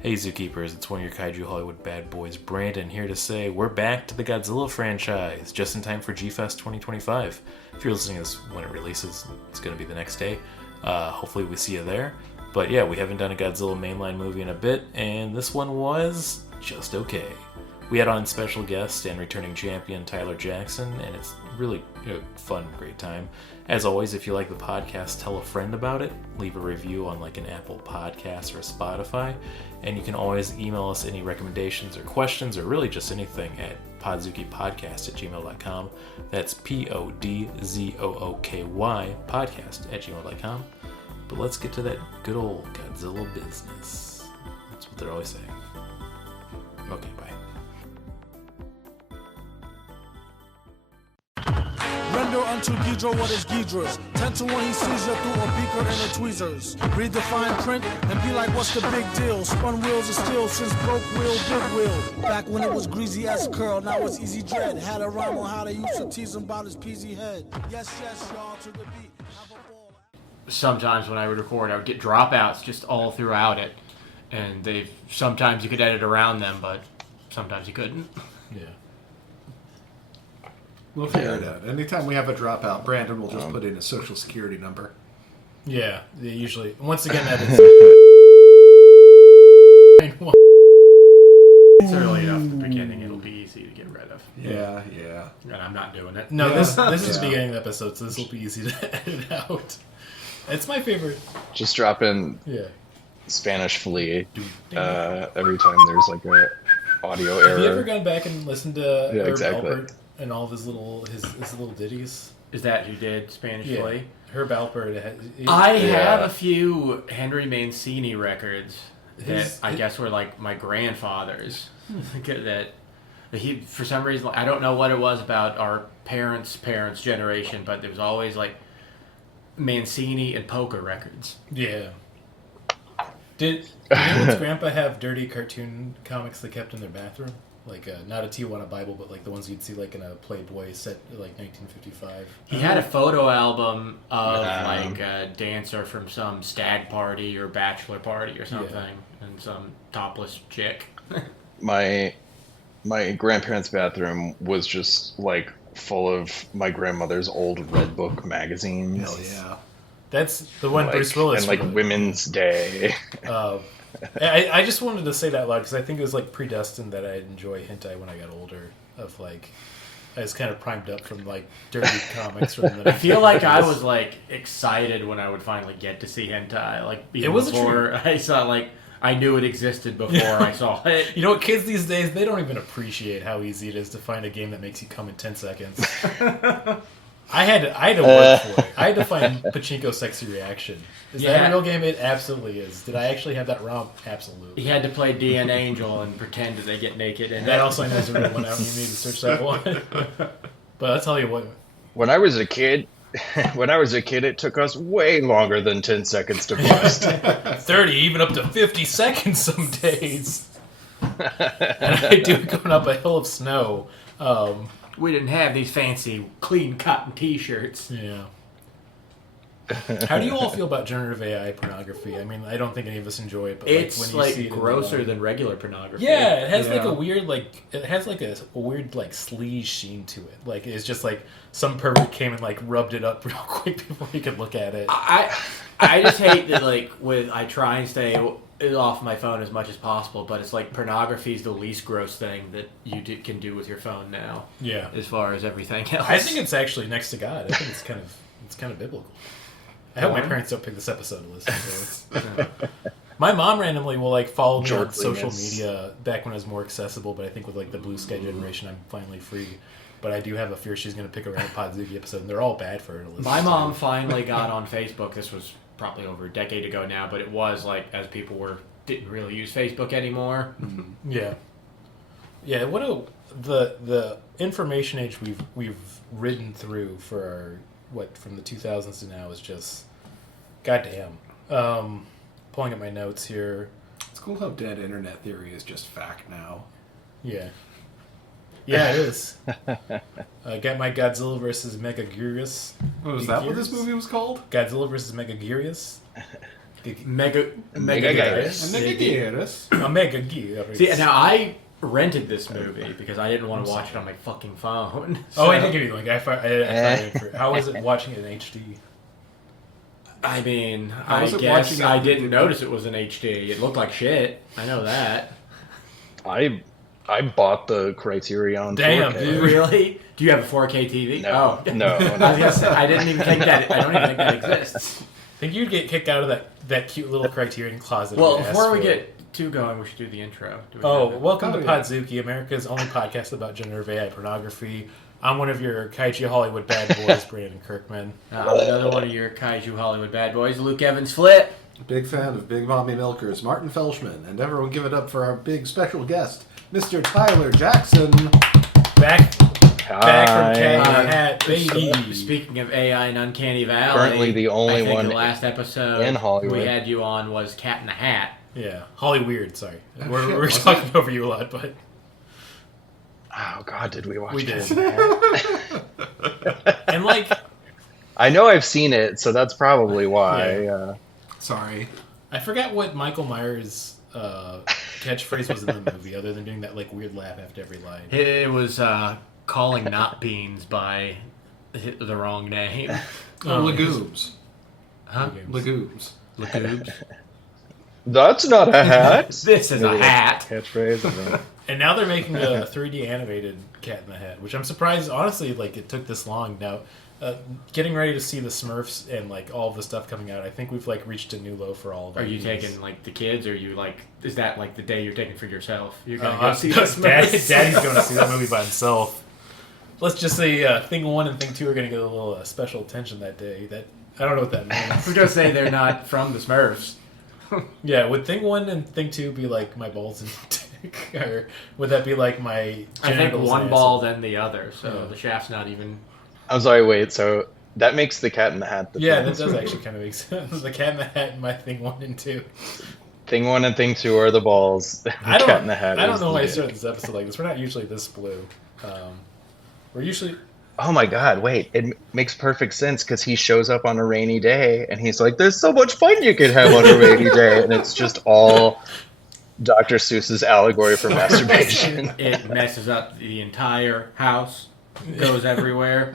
Hey Zookeepers, it's one of your Kaiju Hollywood bad boys, Brandon, here to say we're back to the Godzilla franchise, just in time for G-Fest 2025. If you're listening to this when it releases, it's going to be the next day. Hopefully we see you there. But yeah, we haven't done a Godzilla mainline movie in a bit, and this one was just okay. We had on special guest and returning champion Tyler Jackson, and it's really a fun, great time. As always, if you like the podcast, tell a friend about it. Leave a review on like an Apple Podcast or a Spotify. And you can always email us any recommendations or questions or really just anything at podzookypodcast@gmail.com. That's Podzooky podcast@gmail.com. But let's get to that good old Godzilla business. That's what they're always saying. Okay, bye. Render unto Ghidra what is Ghidra's. 10 to 1 he sees you through a beaker and a tweezers. Read the fine print and be like, what's the big deal? Spun wheels of steel since broke wheel, big wheel. Back when it was greasy as curl, now it's easy dread. Had a rhyme on how they used to tease him about his peasy head. Yes, y'all, to the beat. Have a ball. Sometimes when I would record, I would get dropouts just all throughout it. And sometimes you could edit around them, but sometimes you couldn't. Yeah. We'll figure it out. Anytime we have a dropout, Brandon will just put in a social security number. Yeah, usually. Once again, that is... It's early enough at the beginning, it'll be easy to get rid of. Yeah. And I'm not doing it. No, this is the beginning of the episode, so this will be easy to edit out. It's my favorite. Just drop in Spanish flea every time there's like a audio error. Have you ever gone back and listened to Herb exactly. Alpert and all of his little ditties? Is that who did Spanish Flea? Herb Alpert. I have a few Henry Mancini records that I guess were like my grandfather's. That he, for some reason, I don't know what it was about our parents' generation, but there was always like Mancini and Polka records. Yeah. Did anyone's grandpa have dirty cartoon comics they kept in their bathroom? Like, not a Tijuana Bible, but like the ones you'd see like in a Playboy set, like 1955. He had a photo album of like a dancer from some stag party or bachelor party or something, and some topless chick. My grandparents' bathroom was just like full of my grandmother's old Red Book magazines. Hell yeah. That's the one Bruce Willis. And like Women's Day. I just wanted to say that loud because I think it was like predestined that I'd enjoy hentai when I got older. Of like, I was kind of primed up from like dirty comics. From the I feel like I was like excited when I would finally get to see hentai. Like even before I saw, like I knew it existed before I saw it. You know what, kids these days, they don't even appreciate how easy it is to find a game that makes you come in 10 seconds. I had to work for it. I had to find Pachinko Sexy Reaction. Is that a real game? It absolutely is. Did I actually have that ROM? Absolutely. You had to play DN Angel and pretend that they get naked. And that also knows a real one out. You need to search that one. But I'll tell you what. When I was a kid, it took us way longer than 10 seconds to bust. 30, even up to 50 seconds some days. And I do it going up a hill of snow. We didn't have these fancy clean cotton T-shirts. Yeah. How do you all feel about generative AI pornography? I mean, I don't think any of us enjoy it, but it's when you see it grosser than regular pornography. Yeah, it has like a weird a weird like sleaze sheen to it. Like it's just like some pervert came and like rubbed it up real quick before you could look at it. I just hate that I try and stay off my phone as much as possible, but it's like pornography is the least gross thing that you can do with your phone now. Yeah. As far as everything else, I think it's actually next to God. I think it's kind of biblical. I hope my parents don't pick this episode to listen to. My mom randomly will like follow me on social media back when it was more accessible, but I think with like the Blue Sky generation, I'm finally free. But I do have a fear she's going to pick a random Podzooky episode, and they're all bad for her to listen to. My mom finally got on Facebook. This was probably over a decade ago now, but it was like as people didn't really use Facebook anymore. Mm-hmm. Yeah. The information age we've ridden through for from the 2000s to now is just goddamn. Pulling up my notes here. It's cool how dead internet theory is just fact now. Yeah. Yeah, it is. Got my Godzilla vs. Megaguirus. Oh, is that what this movie was called? Godzilla vs. Megaguirus. Megaguirus. Megaguirus. See, now I rented this movie because I didn't want to watch it on my fucking phone. Oh, I did give you the link. How was it watching it in HD? I mean, I guess I didn't notice it was in HD. It looked like shit. I know that. I bought the Criterion. Damn, 4K. dude. Really? Do you have a 4K TV? No, Oh. no. I was gonna say, I don't even think that exists. I think you'd get kicked out of that cute little Criterion closet. Well, if you before asked we for get it. too going, we should do the intro. Do we Oh, have it? welcome to yeah. Podzooky, America's only podcast about generative AI pornography. I'm one of your Kaiju Hollywood bad boys, Brandon Kirkman. Another one of your Kaiju Hollywood bad boys, Luke Evans Flip. Big fan of Big Mommy Milkers, Martin Felshman, and everyone give it up for our big special guest, Mr. Tyler Jackson. Back from Hi. Cat in the Hat, baby. Speaking of AI and Uncanny Valley, Currently the only I think one the last episode in Hollywood. we had you on was Cat in the Hat. Yeah, Holly Weird, sorry. Oh, We're shit, was talking over you a lot, but Oh God, did we watch we it? did. And like, I know I've seen it, so that's probably why. Yeah. Sorry. I forgot what Michael Myers' catchphrase was in the movie, other than doing that like weird laugh after every line. It was calling not beans by the wrong name. Legumes. Huh? Legumes. Legumes. That's not a hat. This is a hat. Catchphrase. And now they're making a 3D animated Cat in the Hat, which I'm surprised, honestly, like it took this long. Now, getting ready to see the Smurfs and like all of the stuff coming out, I think we've like reached a new low for all of Are our you needs. taking like the kids, or you like? Is that like the day you're taking for yourself? You're gonna go see the Daddy's Smurfs. going to see that movie by himself. Let's just say Thing 1 and Thing 2 are going to get a little special attention that day. That I don't know what that I means. was gonna say they're not from the Smurfs. Yeah, would Thing 1 and Thing 2 be like my balls and dick? Or would that be like my I think genitals one and ball, acid? then the other. So Yeah. the shaft's not even. I'm sorry. Wait. So that makes the Cat in the Hat. The Yeah, thing. that does actually kind of make sense. The Cat in the Hat and my Thing 1 and 2. Thing 1 and Thing 2 are the balls. The Cat in the Hat. I don't is know why I the- started this episode like this. We're not usually this blue. We're usually... Oh my God! Wait, it makes perfect sense because he shows up on a rainy day and he's like, "There's so much fun you could have on a rainy day," and it's just all Dr. Seuss's allegory for masturbation. It messes up the entire house. Goes everywhere.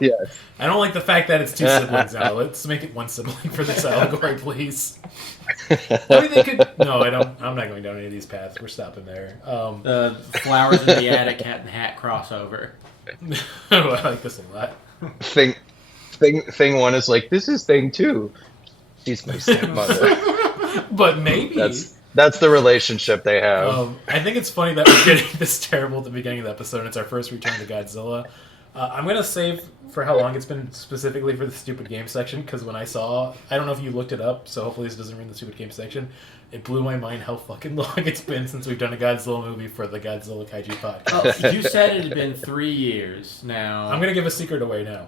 Yes. I don't like the fact that it's two siblings now. Let's make it one sibling for this allegory, please. I mean, they could... No, I don't. I'm not going down any of these paths. We're stopping there. The flowers in the attic, Cat in the Hat crossover. I like this a lot. Thing 1 is like, "This is Thing 2. She's my stepmother." But maybe... That's the relationship they have. I think it's funny that we're getting this terrible at the beginning of the episode. It's our first return to Godzilla. I'm going to save for how long it's been specifically for the stupid game section, because when I saw... I don't know if you looked it up, so hopefully this doesn't ruin the stupid game section. It blew my mind how fucking long it's been since we've done a Godzilla movie for the Godzilla Kaiju podcast. Oh, you said it had been 3 years now. I'm going to give a secret away now.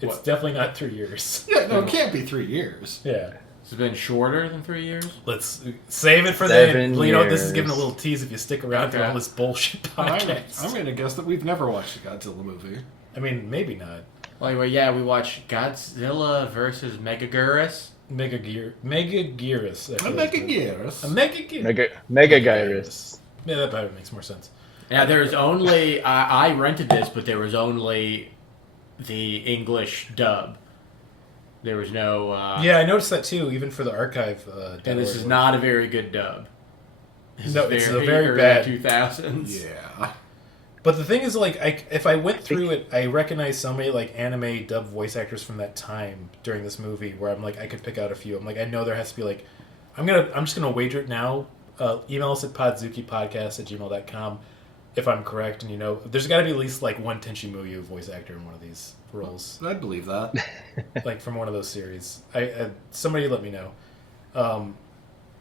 It's What? definitely not 3 years. Yeah, no, it can't be 3 years. Yeah. It's been shorter than 3 years. Let's save it for 7 the... You know what? This is years. giving a little tease if you stick around through Okay. all this bullshit podcast. I'm going to guess that we've never watched a Godzilla movie. I mean, maybe not. Well, anyway, yeah, we watched Godzilla vs. Megaguirus. Megaguirus. A Megaguirus. A Megaguirus. Megaguirus. Yeah, that probably makes more sense. Now, there's only... I rented this, but there was only the English dub. There was no... Yeah, I noticed that too, even for the archive. And this is not a very good dub. This No, is it's a very early bad... 2000s. Yeah. But the thing is, like, if I went through it, I recognize so many, like, anime dub voice actors from that time during this movie where I'm like, I could pick out a few. I'm like, I know there has to be, like... I'm just gonna wager it now. Email us at podzookipodcast@gmail.com if I'm correct, and you know, there's got to be at least, like, one Tenchi Muyo voice actor in one of these roles. I'd believe that. Like from one of those series. Somebody let me know.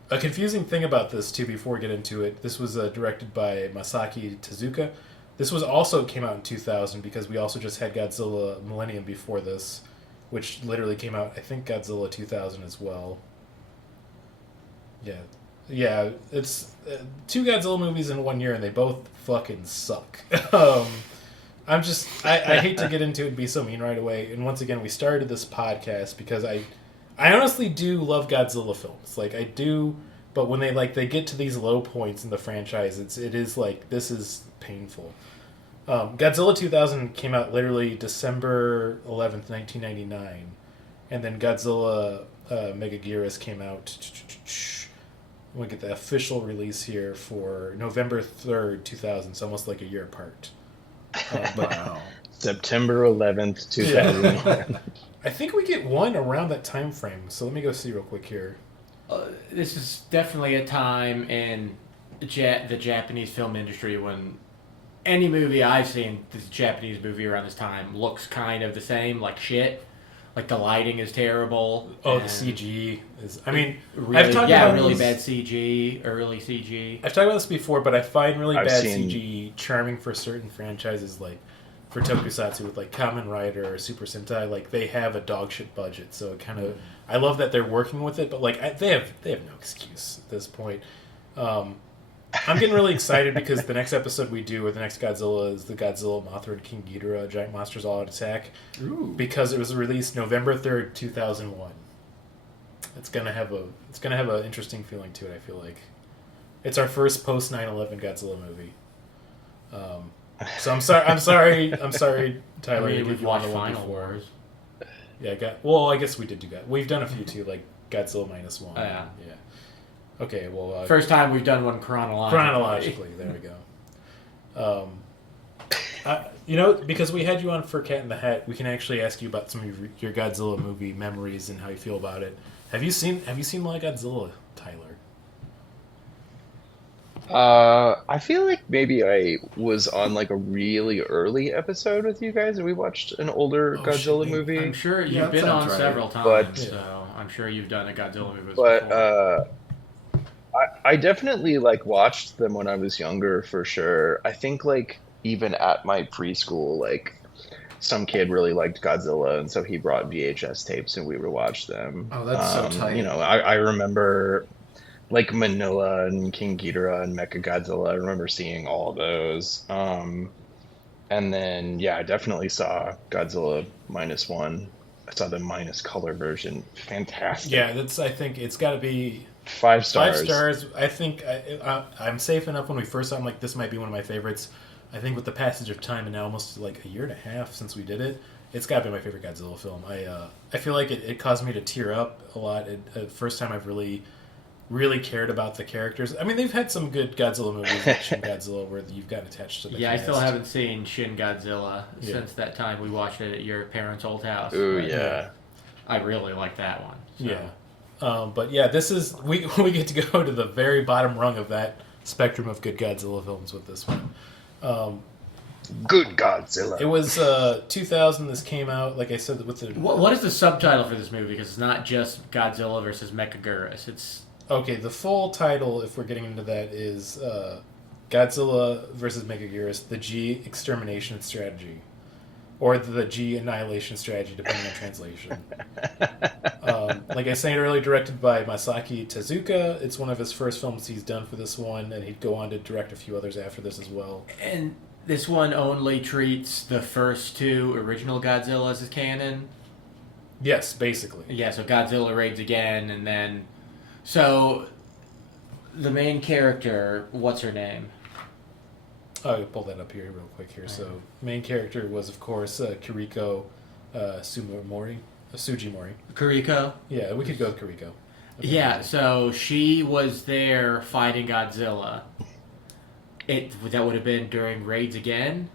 A confusing thing about this too, before we get into it, this was directed by Masaki Tezuka. This was also came out in 2000 because we also just had Godzilla Millennium before this, which literally came out, I think, Godzilla 2000 as well. Yeah, it's 2 Godzilla movies in 1 year, and they both fucking suck. I hate to get into it and be so mean right away. And once again, we started this podcast because I I honestly do love Godzilla films. Like I do, but when they get to these low points in the franchise, it is like this is painful. Godzilla 2000 came out literally December 11th, 1999, and then Godzilla Megaguirus came out. We get the official release here for November 3rd, 2000. It's almost like a year apart. Wow. September 11th, 2001. Yeah. I think we get one around that time frame. So let me go see real quick here. This is definitely a time in the Japanese film industry when any movie I've seen, this Japanese movie around this time, looks kind of the same, like shit. Like the lighting is terrible. Oh, the CG is. I mean, really, I've talked about really these, bad CG, early CG. I've talked about this before, but I find really I've bad seen- CG charming for certain franchises, like for Tokusatsu with like Kamen Rider or Super Sentai. Like they have a dog shit budget, so it kind of. I love that they're working with it, but like they have no excuse at this point. I'm getting really excited because the next episode we do, or the next Godzilla, is the Godzilla, Mothra, and King Ghidorah, Giant Monsters All Out Attack. Ooh. Because it was released November 3rd, 2001. It's gonna have an interesting feeling to it. I feel like it's our first post 9/11 Godzilla movie. So I'm sorry, Tyler. I mean, to we've give you one watched the one Final before. Wars. Yeah, I guess we did do that. We've done a few too, like Godzilla -1. Oh, yeah. Okay, well, First time we've done one chronologically, there we go. Because we had you on for Cat in the Hat, we can actually ask you about some of your Godzilla movie memories and how you feel about it. Have you seen a lot of Godzilla, Tyler? I feel like maybe I was on like a really early episode with you guys, and we watched an older Godzilla shit, movie. I'm sure Yeah, you've that been on sounds right. several times, But- so I'm sure you've done a Godzilla movie But before. I definitely like watched them when I was younger for sure. I think like even at my preschool, like some kid really liked Godzilla, and so he brought VHS tapes and we would watch them. Oh, that's so tight. You know, I remember like Manila and King Ghidorah and Mechagodzilla. I remember seeing all those. And then yeah, I definitely saw Godzilla -1. I saw the minus color version. Fantastic. Yeah, I think it's got to be 5 stars. 5 stars. I think I'm safe enough when we first saw it. I'm like, this might be one of my favorites. I think with the passage of time and now almost like a year and a half since we did it, it's got to be my favorite Godzilla film. I feel like it caused me to tear up a lot. First time I've really cared about the characters. I mean, they've had some good Godzilla movies like Shin Godzilla where you've gotten attached to the Yeah, I cast. still haven't seen Shin Godzilla Yeah. since that time we watched it at your parents' old house. Ooh, But yeah. I really like that one. So. Yeah. But yeah, this is we get to go to the very bottom rung of that spectrum of good Godzilla films with this one. Good Godzilla. It was 2000. This came out, like I said, with the What is the subtitle for this movie? Because it's not just Godzilla versus Megaguirus. It's okay. The full title, if we're getting into that, is Godzilla versus Megaguirus: The G Extermination Strategy, or the G Annihilation Strategy, depending on translation. Like I said earlier, directed by Masaki Tezuka. It's one of his first films he's done for this one, and he'd go on to direct a few others after this as well. and this one only treats the first 2 original Godzillas as canon. Yes, basically. Yeah, so Godzilla raids again, and then so the main character, what's her name? I'll pull that up here real quick here. So, main character was, of course, Kiriko Sugimori. Kuriko. Yeah, we could go with Kiriko. Yeah, so she was there fighting Godzilla. That would have been during raids again,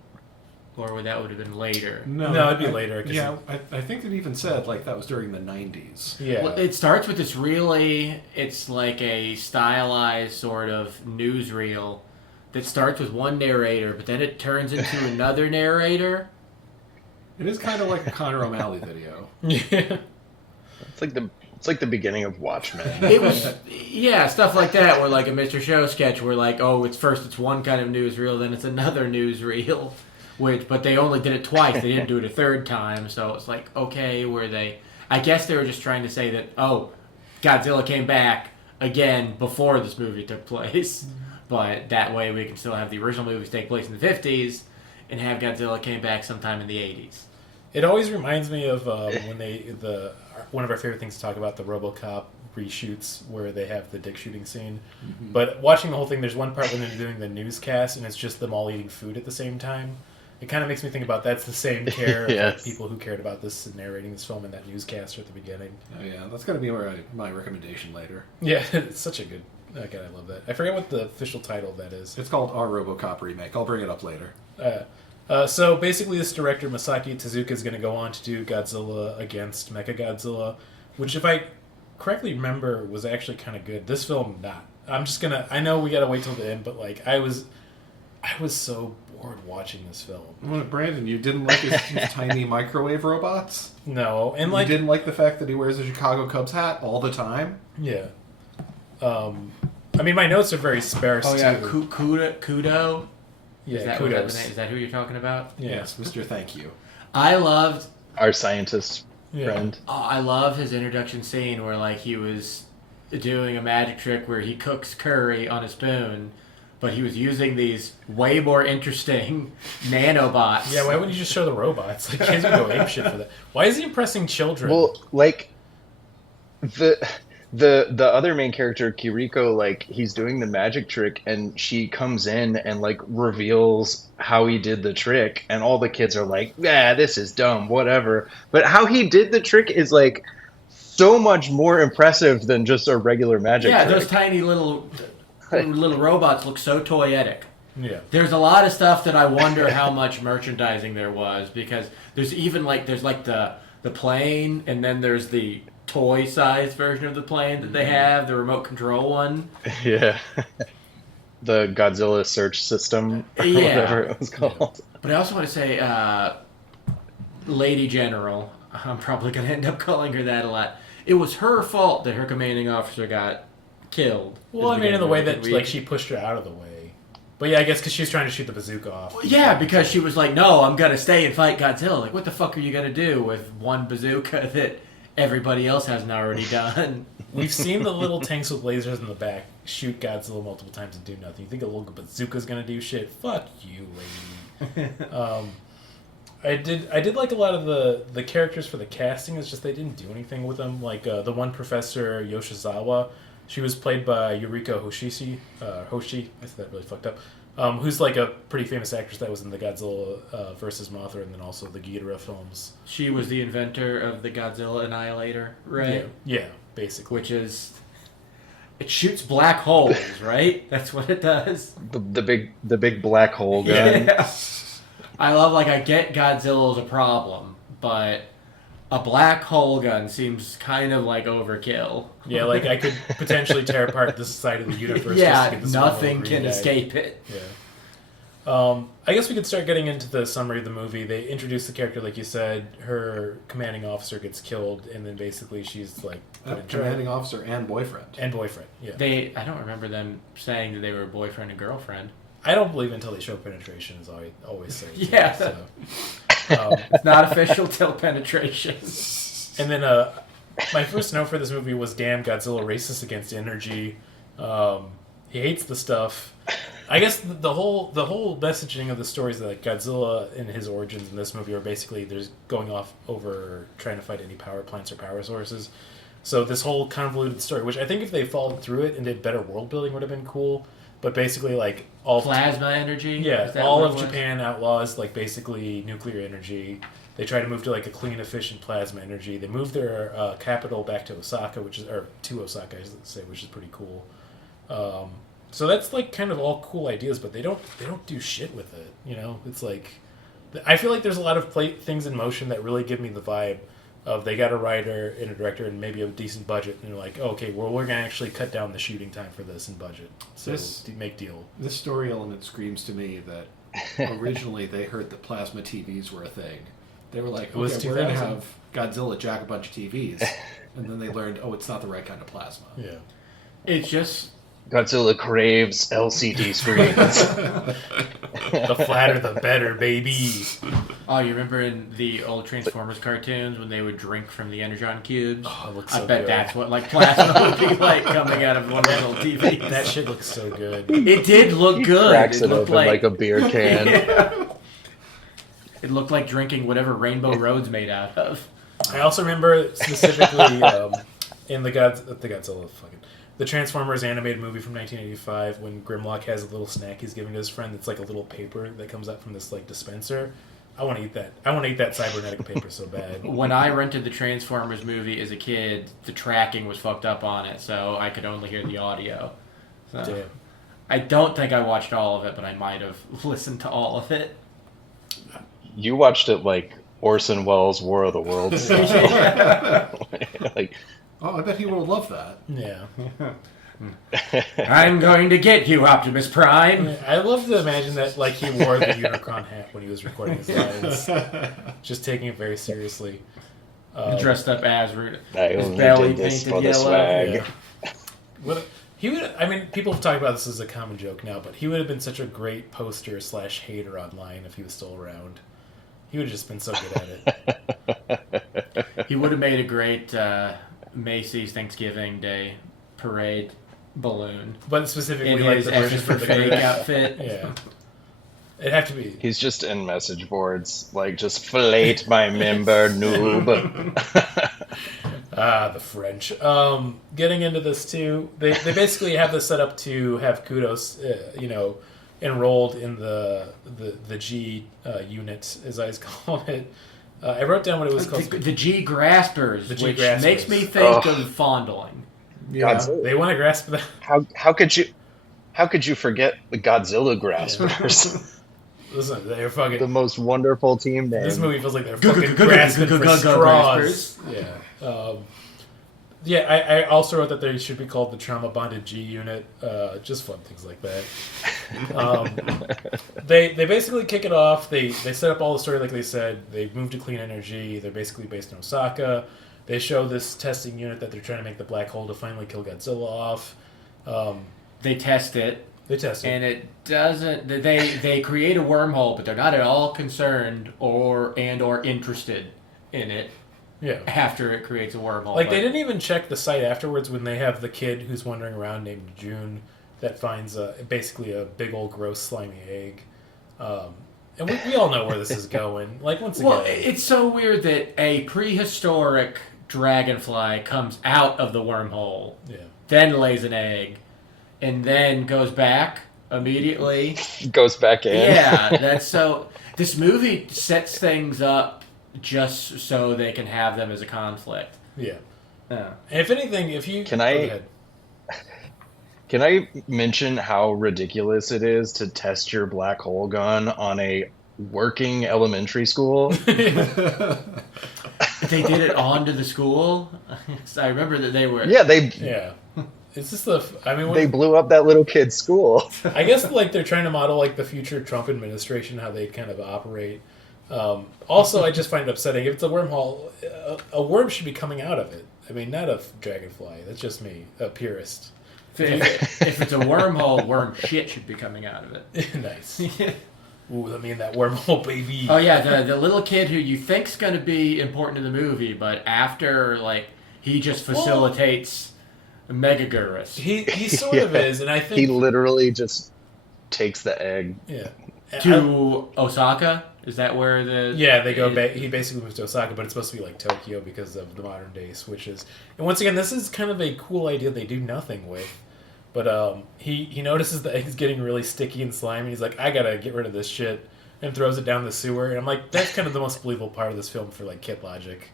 or would that have been later? No, it'd be later, 'cause Yeah, I think it even said like that was during the 90s. Yeah. Well, it starts with this it's like a stylized sort of newsreel that starts with one narrator, but then it turns into another narrator. It is kind of like a Conor O'Malley video. Yeah. It's like the beginning of Watchmen. It was, yeah, stuff like that, where like a Mr. Show sketch where like, oh, it's one kind of newsreel, then it's another newsreel, but they only did it twice. They didn't do it a third time, so it's like, okay, I guess they were just trying to say that, oh, Godzilla came back again before this movie took place, but that way we can still have the original movies take place in the 50s and have Godzilla came back sometime in the 80s. It always reminds me of when one of our favorite things to talk about, the Robocop reshoots where they have the dick shooting scene. Mm-hmm. But watching the whole thing, there's one part when they're doing the newscast and it's just them all eating food at the same time. It kind of makes me think about that's the same care Yes. of like, people who cared about this and narrating this film in that newscaster at the beginning. Oh yeah, that's going to be my recommendation later. Yeah, it's such a good... God, I love that. I forget what the official title of that is. It's called Our Robocop Remake. I'll bring it up later. So basically this director, Masaki Tezuka, is going to go on to do Godzilla against Mechagodzilla, which if I correctly remember was actually kind of good. This film, not. I know we got to wait till the end, but like I was so bored watching this film. Well, Brandon, you didn't like his tiny microwave robots? No, and You didn't like the fact that he wears a Chicago Cubs hat all the time? Yeah. I mean, my notes are very sparse. Oh yeah, too. Kudo. Yeah, Kudos. kudos. Is that who you're talking about? Yeah. Yes, Mr. Thank You. I loved. Our scientist friend. Oh, I love his introduction scene where like he was doing a magic trick where he cooks curry on a spoon, but he was using these way more interesting nanobots. Yeah, why wouldn't you just show the robots? Like, kids would go apeshit for that. Why is he impressing children? Well, like the other main character, Kiriko, like he's doing the magic trick and she comes in and like reveals how he did the trick and all the kids are like, yeah, this is dumb, whatever. But how he did the trick is like so much more impressive than just a regular magic trick. Yeah, those tiny little robots look so toyetic. Yeah. There's a lot of stuff that I wonder how much merchandising there was, because there's even like the plane, and then there's the toy-sized version of the plane that they have, the remote control one. Yeah. The Godzilla search system, or whatever it was called. But I also want to say, Lady General, I'm probably going to end up calling her that a lot. It was her fault that her commanding officer got killed. Well, I mean, in the way that like she pushed her out of the way. But yeah, I guess because she was trying to shoot the bazooka off. Yeah, because she was like, no, I'm going to stay and fight Godzilla. Like, what the fuck are you going to do with one bazooka that everybody else hasn't already done? We've seen the little tanks with lasers in the back shoot Godzilla multiple times and do nothing. You think a little bazooka's going to do shit? Fuck you, lady. I did like a lot of the characters for the casting. It's just they didn't do anything with them. Like the one Professor Yoshizawa, she was played by Yuriko Hoshi. I said that really fucked up. Who's like a pretty famous actress that was in the Godzilla vs. Mothra and then also the Ghidorah films. She was the inventor of the Godzilla Annihilator, right? Yeah, basically. Which is... It shoots black holes, right? That's what it does. The big black hole gun. Yeah. I love, like, I get Godzilla's a problem, but a black hole gun seems kind of like overkill. Yeah, like I could potentially tear apart this side of the universe. Yeah, just to get this nothing can escape it. Yeah. I guess we could start getting into the summary of the movie. They introduce the character, like you said. Her commanding officer gets killed, and then basically she's like commanding officer and boyfriend. Yeah. I don't remember them saying that they were boyfriend and girlfriend. I don't believe until they show penetration, as I always say. Yeah. So, it's not official till penetration. And then my first note for this movie was, damn, Godzilla racist against energy. He hates the stuff. I guess the whole messaging of the story is that like, Godzilla and his origins in this movie are basically there's going off over trying to fight any power plants or power sources. So this whole convoluted story, which I think if they followed through it and did better world building would have been cool. But basically, like all plasma energy. Yeah, all of Japan outlaws like basically nuclear energy. They try to move to like a clean, efficient plasma energy. They move their capital back to Osaka, to Osaka, I should say, which is pretty cool. So that's like kind of all cool ideas, but they don't do shit with it. You know, it's like I feel like there's a lot of things in motion that really give me the vibe of they got a writer and a director and maybe a decent budget, and they're like, oh, okay, well, we're gonna actually cut down the shooting time for this in budget, so make deal. This story element screams to me that originally they heard that plasma TVs were a thing. They were like, okay, we're gonna have Godzilla jack a bunch of TVs, and then they learned, oh, it's not the right kind of plasma. Yeah, it's just. Godzilla craves LCD screens. The flatter the better, baby. Oh, you remember in the old Transformers cartoons when they would drink from the Energon cubes? Oh, it looks I so bet good. that's what like plasma would be like coming out of one of those old TVs. That shit looks so good. It did look He good. cracks it looked open like a beer can. Yeah. It looked like drinking whatever Rainbow Road's made out of. I also remember specifically in the Godzilla the Transformers animated movie from 1985 when Grimlock has a little snack he's giving to his friend that's like a little paper that comes out from this like dispenser. I want to eat that. I want to eat that cybernetic paper so bad. When I rented the Transformers movie as a kid, the tracking was fucked up on it, so I could only hear the audio. So, Damn. I don't think I watched all of it, but I might have listened to all of it. You watched it like Orson Welles' War of the Worlds. Like, Oh, I bet he will love that. Yeah. I'm going to get you, Optimus Prime. I love to imagine that like he wore the Unicron hat when he was recording his lines, just taking it very seriously. Dressed up as I his only belly did this painted for the yellow. swag. Yeah. What he would. I mean, people talk about this as a common joke now, but he would have been such a great poster / hater online if he was still around. He would have just been so good at it. He would have made a great Macy's Thanksgiving Day parade balloon. But specifically, In like his the version Extras for the Fake group. outfit. Yeah, it'd have to be. He's just in message boards, like, just fillet my member, noob. The French. Getting into this too, they basically have this set up to have Kudos, enrolled in the G unit, as I call it. I wrote down what it was called. The G Graspers, The G which Graspers. makes me think of fondling. Yeah, Godzilla. they want to grasp that. How could you forget the Godzilla Graspers? Listen, they're fucking. The most wonderful team name. This movie feels like they're fucking grasping for straws. Yeah. I also wrote that they should be called the Trauma Bonded G Unit. Just fun things like that. They basically kick it off. They set up all the story like they said. They move to clean energy. They're basically based in Osaka. They show this testing unit that they're trying to make the black hole to finally kill Godzilla off. They test it. And it doesn't. They create a wormhole, but they're not at all concerned or interested in it. Yeah. After it creates a wormhole, like they didn't even check the site afterwards when they have the kid who's wandering around named June that finds basically a big old gross slimy egg. And we all know where this is going. Like once again, well, it's so weird that a prehistoric dragonfly comes out of the wormhole, then lays an egg, and then goes back immediately. Goes back in. Yeah, that's so. This movie sets things up just so they can have them as a conflict. Yeah. And if anything, if you Can I mention how ridiculous it is to test your black hole gun on a working elementary school? They did it onto the school. I remember that they were. Yeah. It's just they blew up that little kid's school. I guess like they're trying to model like the future Trump administration, how they kind of operate. Also, I just find it upsetting. If it's a wormhole, a worm should be coming out of it. I mean, not a dragonfly. That's just me, a purist. If it's a wormhole, worm shit should be coming out of it. Nice. Ooh, I mean that wormhole, baby. Oh yeah, the little kid who you think's going to be important to the movie, but after he just facilitates Megaguirus. He sort of is, and I think he literally just takes the egg. Yeah. To Osaka. Is that where the... Yeah, they go back. He basically moves to Osaka, but it's supposed to be like Tokyo because of the modern day switches. And once again, this is kind of a cool idea they do nothing with. But he notices the egg's getting really sticky and slimy. He's like, I gotta get rid of this shit. And throws it down the sewer. And I'm like, that's kind of the most believable part of this film for like kid logic.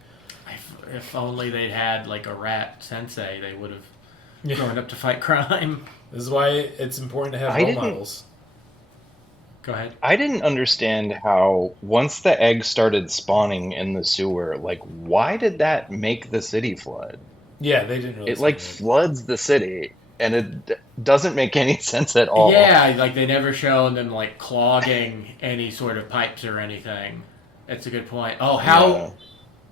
If only they'd had like a rat sensei, they would have grown up to fight crime. This is why it's important to have role models. Go ahead. I didn't understand how once the egg started spawning in the sewer, why did that make the city flood? Yeah, they didn't really. It floods the city, and it doesn't make any sense at all. Yeah, they never shown them clogging any sort of pipes or anything. That's a good point. Oh, how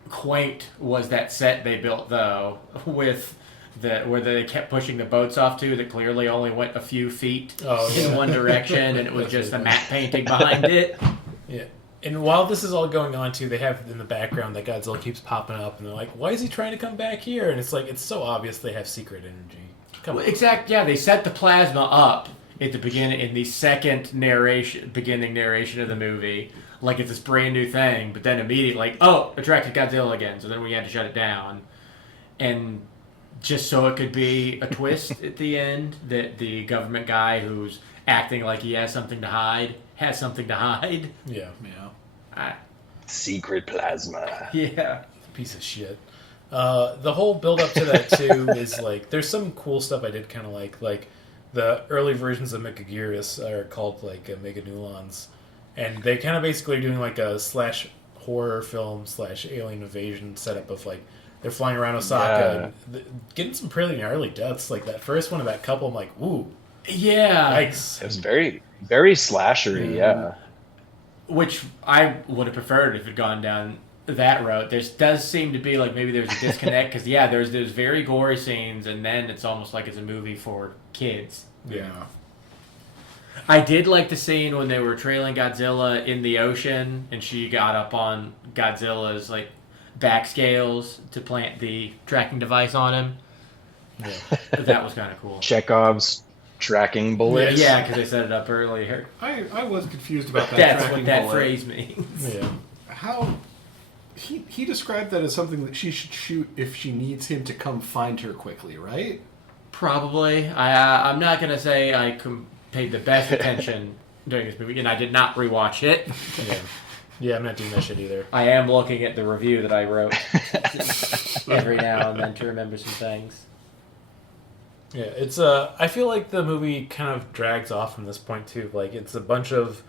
quaint was that set they built though, with where they kept pushing the boats off to that clearly only went a few feet in one direction, and it was just a matte painting behind it. Yeah. And while this is all going on too, they have in the background that Godzilla keeps popping up, and they're like, why is he trying to come back here? And it's like, it's so obvious they have secret energy. Exactly, yeah, they set the plasma up at the beginning, in the second beginning narration of the movie, like it's this brand new thing, but then immediately, like, oh, attracted Godzilla again, so then we had to shut it down. And just so it could be a twist at the end, that the government guy who's acting like he has something to hide has something to hide. Yeah. Secret plasma. Yeah. Piece of shit. The whole build up to that too is like there's some cool stuff I did kind of like the early versions of Megaguirus are called like Meganulons, and they kind of basically are doing like a slash horror film slash alien invasion setup of like they're flying around Osaka and getting some pretty gnarly deaths. Like that first one of that couple, I'm like, ooh, yeah, yikes. It was very slashery, yeah. Which I would have preferred if it had gone down that route. There does seem to be like maybe there's a disconnect because there's very gory scenes, and then it's almost like it's a movie for kids. Yeah. I did like the scene when they were trailing Godzilla in the ocean, and she got up on Godzilla's like back scales to plant the tracking device on him. Yeah. That was kind of cool. Chekhov's tracking bullets. Yeah, because they set it up earlier. I was confused about that. That's tracking what that bullet. phrase means. Yeah. How he described that as something that she should shoot if she needs him to come find her quickly, right? Probably. I'm not gonna say I paid the best attention during this movie, and I did not rewatch it. Yeah, I'm not doing that shit either. I am looking at the review that I wrote every now and then to remember some things. Yeah, it's I feel like the movie kind of drags off from this point too. Like it's a bunch of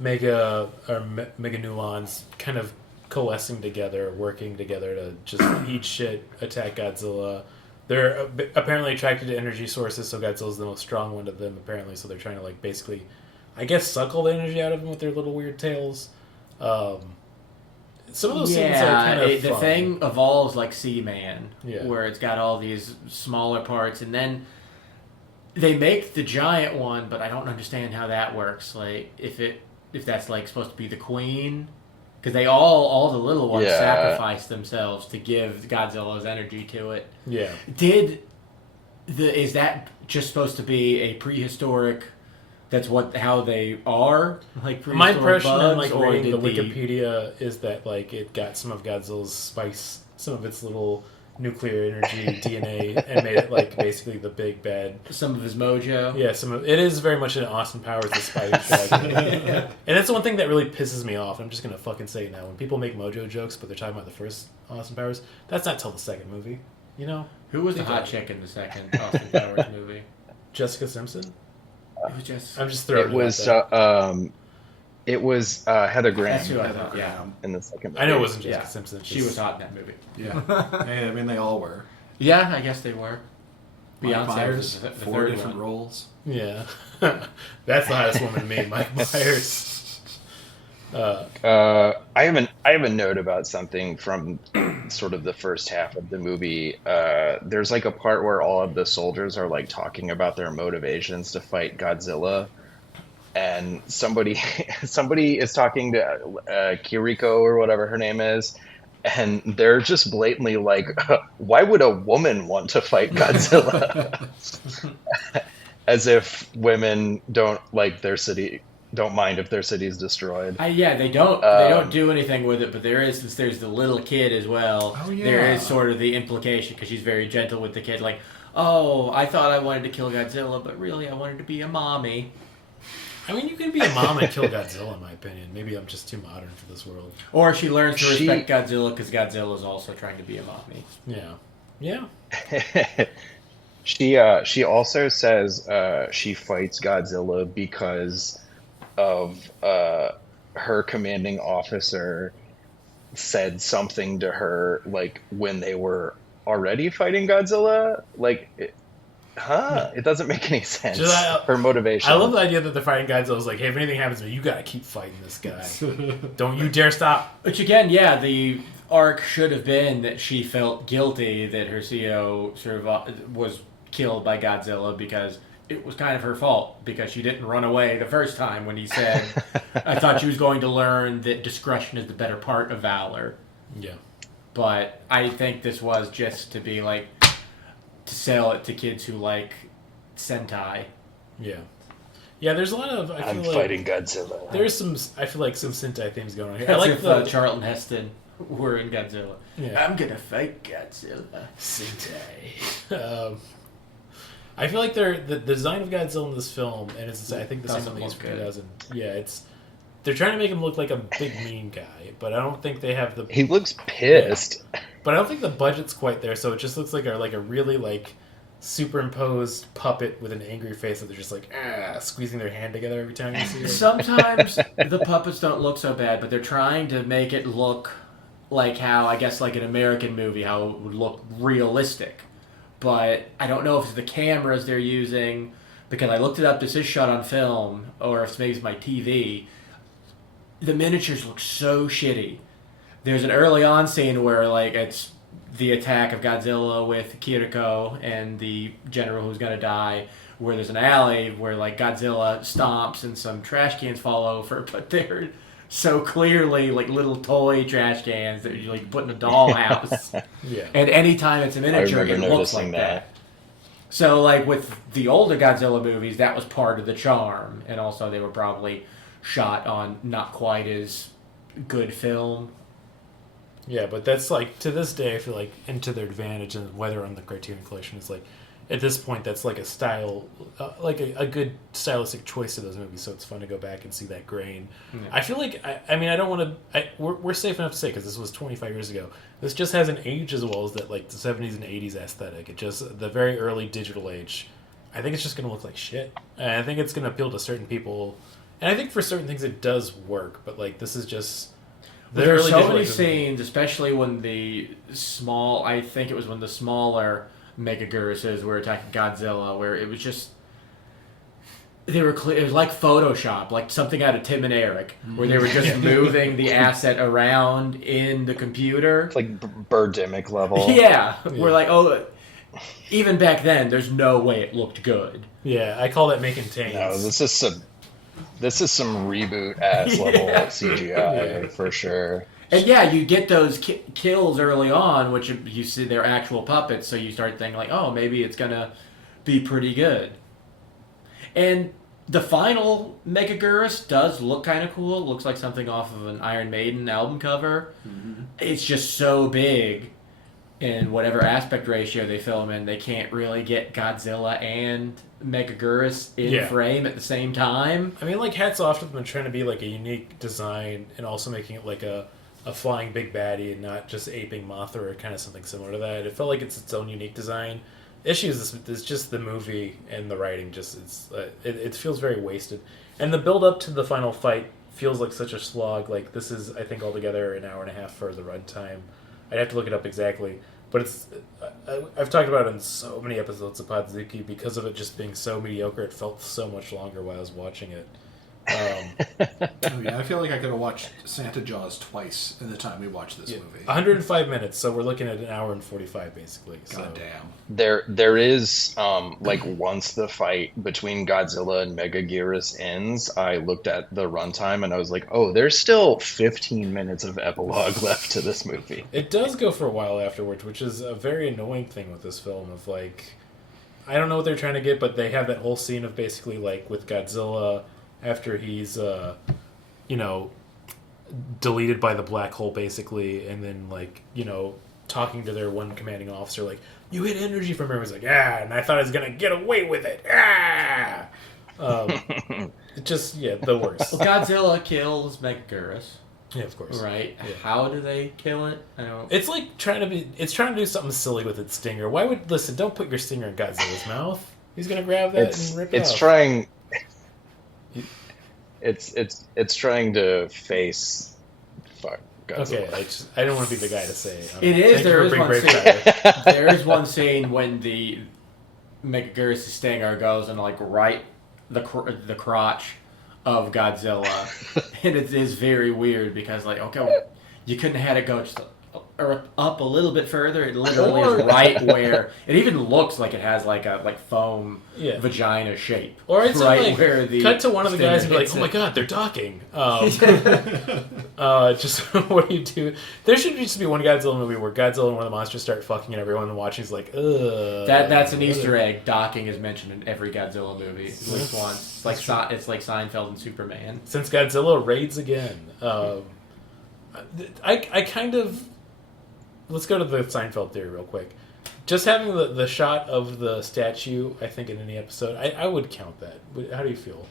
Meganulons kind of coalescing together, working together to just eat shit, attack Godzilla. They're apparently attracted to energy sources, so Godzilla's the most strong one of them apparently. So they're trying to like basically, I guess, suck all the energy out of him with their little weird tails. Some of those scenes are kind of the fun. thing evolves like Seaman, Yeah. where it's got all these smaller parts, and then they make the giant one, but I don't understand how that works. Like if that's like supposed to be the queen, because they all the little ones sacrifice themselves to give Godzilla's energy to it. Yeah. Is that just supposed to be a prehistoric? That's how they are, like prehistoric My impression bugs, on like or reading the did Wikipedia is that like it got some of Godzilla's spice, some of its little nuclear energy DNA, and made it like basically the big bad. some of his mojo? Yeah, it is very much an Austin Powers the Spice Dragon. And that's the one thing that really pisses me off. I'm just gonna fucking say it now. When people make mojo jokes, but they're talking about the first Austin Powers, that's not till the second movie. You know? Who was the hot chick in the second Austin Powers movie? Jessica Simpson. It was just. I'm just throwing. It was Heather Graham. That's who I thought. Yeah, in the second movie. I know it wasn't Jessica Yeah. Simpson. she was hot in that movie. Yeah. I mean, they all were. Yeah, I guess they were. Mike Beyonce Myers, was the 4 third different one. roles. Yeah, that's the hottest woman to me, Mike Myers. I have a note about something from sort of the first half of the movie. There's like a part where all of the soldiers are like talking about their motivations to fight Godzilla, and somebody is talking to Kiriko or whatever her name is, and they're just blatantly like, "Why would a woman want to fight Godzilla?" As if women don't like their city. Don't mind if their city's destroyed. Yeah, they don't do anything with it, but there's the little kid as well. Oh, yeah. There is sort of the implication because she's very gentle with the kid, like, oh, I thought I wanted to kill Godzilla, but really I wanted to be a mommy. I mean, you can be a mom and kill Godzilla, in my opinion. Maybe I'm just too modern for this world. Or she learns to respect Godzilla because Godzilla is also trying to be a mommy. Yeah. Yeah. She also says she fights Godzilla because of her commanding officer said something to her like when they were already fighting Godzilla. Like, it doesn't make any sense. Her motivation. I love the idea that the fighting Godzilla is like, hey, if anything happens to me, you gotta keep fighting this guy. Don't you dare stop. Which again, yeah, the arc should have been that she felt guilty that her CO sort of was killed by Godzilla because it was kind of her fault because she didn't run away the first time when he said, I thought she was going to learn that discretion is the better part of valor. Yeah. But I think this was just to be like, to sell it to kids who like Sentai. Yeah. Yeah, there's a lot of. I'm fighting Godzilla. There's some. I feel like some Sentai themes going on here. That's I like if Charlton Heston were in Godzilla. Yeah. I'm gonna fight Godzilla. Sentai. I feel like the design of Godzilla in this film, and it's I think the same thing as for 2000. Yeah, they're trying to make him look like a big mean guy, but I don't think they have the. He looks pissed. Yeah. But I don't think the budget's quite there, so it just looks like a really like superimposed puppet with an angry face that they're just like squeezing their hand together every time you see it. Sometimes the puppets don't look so bad, but they're trying to make it look like how, I guess, like an American movie, how it would look realistic. But I don't know if it's the cameras they're using, because I looked it up, this is shot on film, or if maybe it's my TV. The miniatures look so shitty. There's an early on scene where like it's the attack of Godzilla with Kiriko and the general who's gonna die, where there's an alley where like Godzilla stomps and some trash cans fall over, but they're so clearly like little toy trash cans that you like put in a dollhouse. Yeah. And anytime it's a miniature, it looks like that. So like with the older Godzilla movies, that was part of the charm, and also they were probably shot on not quite as good film. Yeah, but that's like, to this day, I feel like, and to their advantage, and whether on the Criterion Collection is like, at this point, that's like a style, like a good stylistic choice to those movies, so it's fun to go back and see that grain. Yeah. I feel like, I mean, I don't want to, we're safe enough to say, because this was 25 years ago, this just hasn't aged as well as that, like, the 70s and 80s aesthetic. It just, the very early digital age, I think it's just going to look like shit. And I think it's going to appeal to certain people, and I think for certain things it does work, but, like, this is just... There are so many scenes, especially when the smaller Megaguiruses were attacking Godzilla, where it was just... They were it was like Photoshop, like something out of Tim and Eric, where they were just moving the asset around in the computer. It's like Birdemic level. Yeah, we're like, oh, even back then, there's no way it looked good. Yeah, I call that making tanks. No, this is some reboot ass level CGI for sure. And yeah, you get those kills early on, which you see they're actual puppets, so you start thinking like, oh, maybe it's gonna be pretty good. And the final Megaguirus does look kind of cool. It looks like something off of an Iron Maiden album cover. Mm-hmm. It's just so big, in whatever aspect ratio they film in, they can't really get Godzilla and Megaguirus in frame at the same time. I mean, like, hats off to them trying to be like a unique design and also making it like a flying big baddie and not just aping Mothra or kind of something similar to that. It felt like it's its own unique design. Issues is just the movie and the writing. Just it feels very wasted, and the build up to the final fight feels like such a slog. Like, this is, I think, altogether an hour and a half for the runtime. I'd have to look it up exactly, but it's I've talked about it in so many episodes of Podzooky because of it just being so mediocre. It felt so much longer while I was watching it. I feel like I could have watched Santa Jaws twice in the time we watched this movie. 105 minutes, so we're looking at an hour and 45 basically. God damn. There is like once the fight between Godzilla and Megaguirus ends, I looked at the runtime and I was like, oh, there's still 15 minutes of epilogue left to this movie. It does go for a while afterwards, which is a very annoying thing with this film of like, I don't know what they're trying to get, but they have that whole scene of basically like with Godzilla after he's, deleted by the black hole, basically, and then, like, talking to their one commanding officer, like, you hid energy from him. He's like, and I thought I was going to get away with it. Just, the worst. Well, Godzilla kills Megaguirus. Yeah, of course. Right. Yeah. How do they kill it? I don't... It's like trying to do something silly with its stinger. Don't put your stinger in Godzilla's mouth. He's going to grab that and rip it off. It's trying to face Godzilla. Okay, I didn't want to be the guy to say. It is. There is one scene when the Megaguirus' stinger goes and like right the crotch of Godzilla, and it is very weird because like, okay, you couldn't have had it go just or up a little bit further, it literally is right where it even looks like it has like a foam vagina shape. Or it's right like, where the cut to one of the guys and be like, hits "Oh my it. god, they're docking." Just what do you do? There should just be one Godzilla movie where Godzilla and one of the monsters start fucking, and everyone watching is like, "Ugh." That's an Easter egg. Docking is mentioned in every Godzilla movie at least once. It's like Seinfeld and Superman. Since Godzilla raids again, I kind of. Let's go to the Seinfeld theory real quick. Just having the shot of the statue, I think, in any episode, I would count that. How do you feel?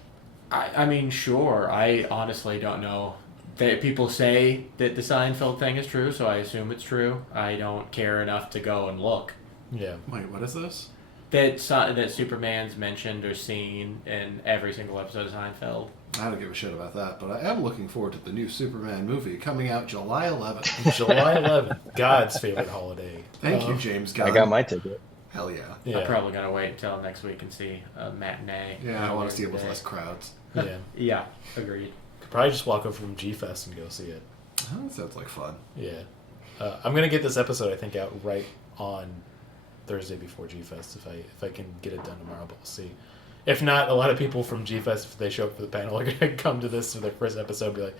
I mean, sure. I honestly don't know. People say that the Seinfeld thing is true, so I assume it's true. I don't care enough to go and look. Yeah. Wait, what is this? That Superman's mentioned or seen in every single episode of Seinfeld. I don't give a shit about that, but I am looking forward to the new Superman movie coming out July 11th. July 11th. God's favorite holiday. Thank you, James Gunn. I got my ticket. Hell yeah. I'm probably going to wait until next week and see a matinee. Yeah, I want to see it with less crowds. Yeah. Yeah, agreed. Could probably just walk over from G-Fest and go see it. Oh, that sounds like fun. Yeah. I'm going to get this episode, I think, out right on Thursday before G-Fest. If I can get it done tomorrow, but we'll see. If not, a lot of people from G-Fest, if they show up for the panel, are going to come to this for their first episode and be like,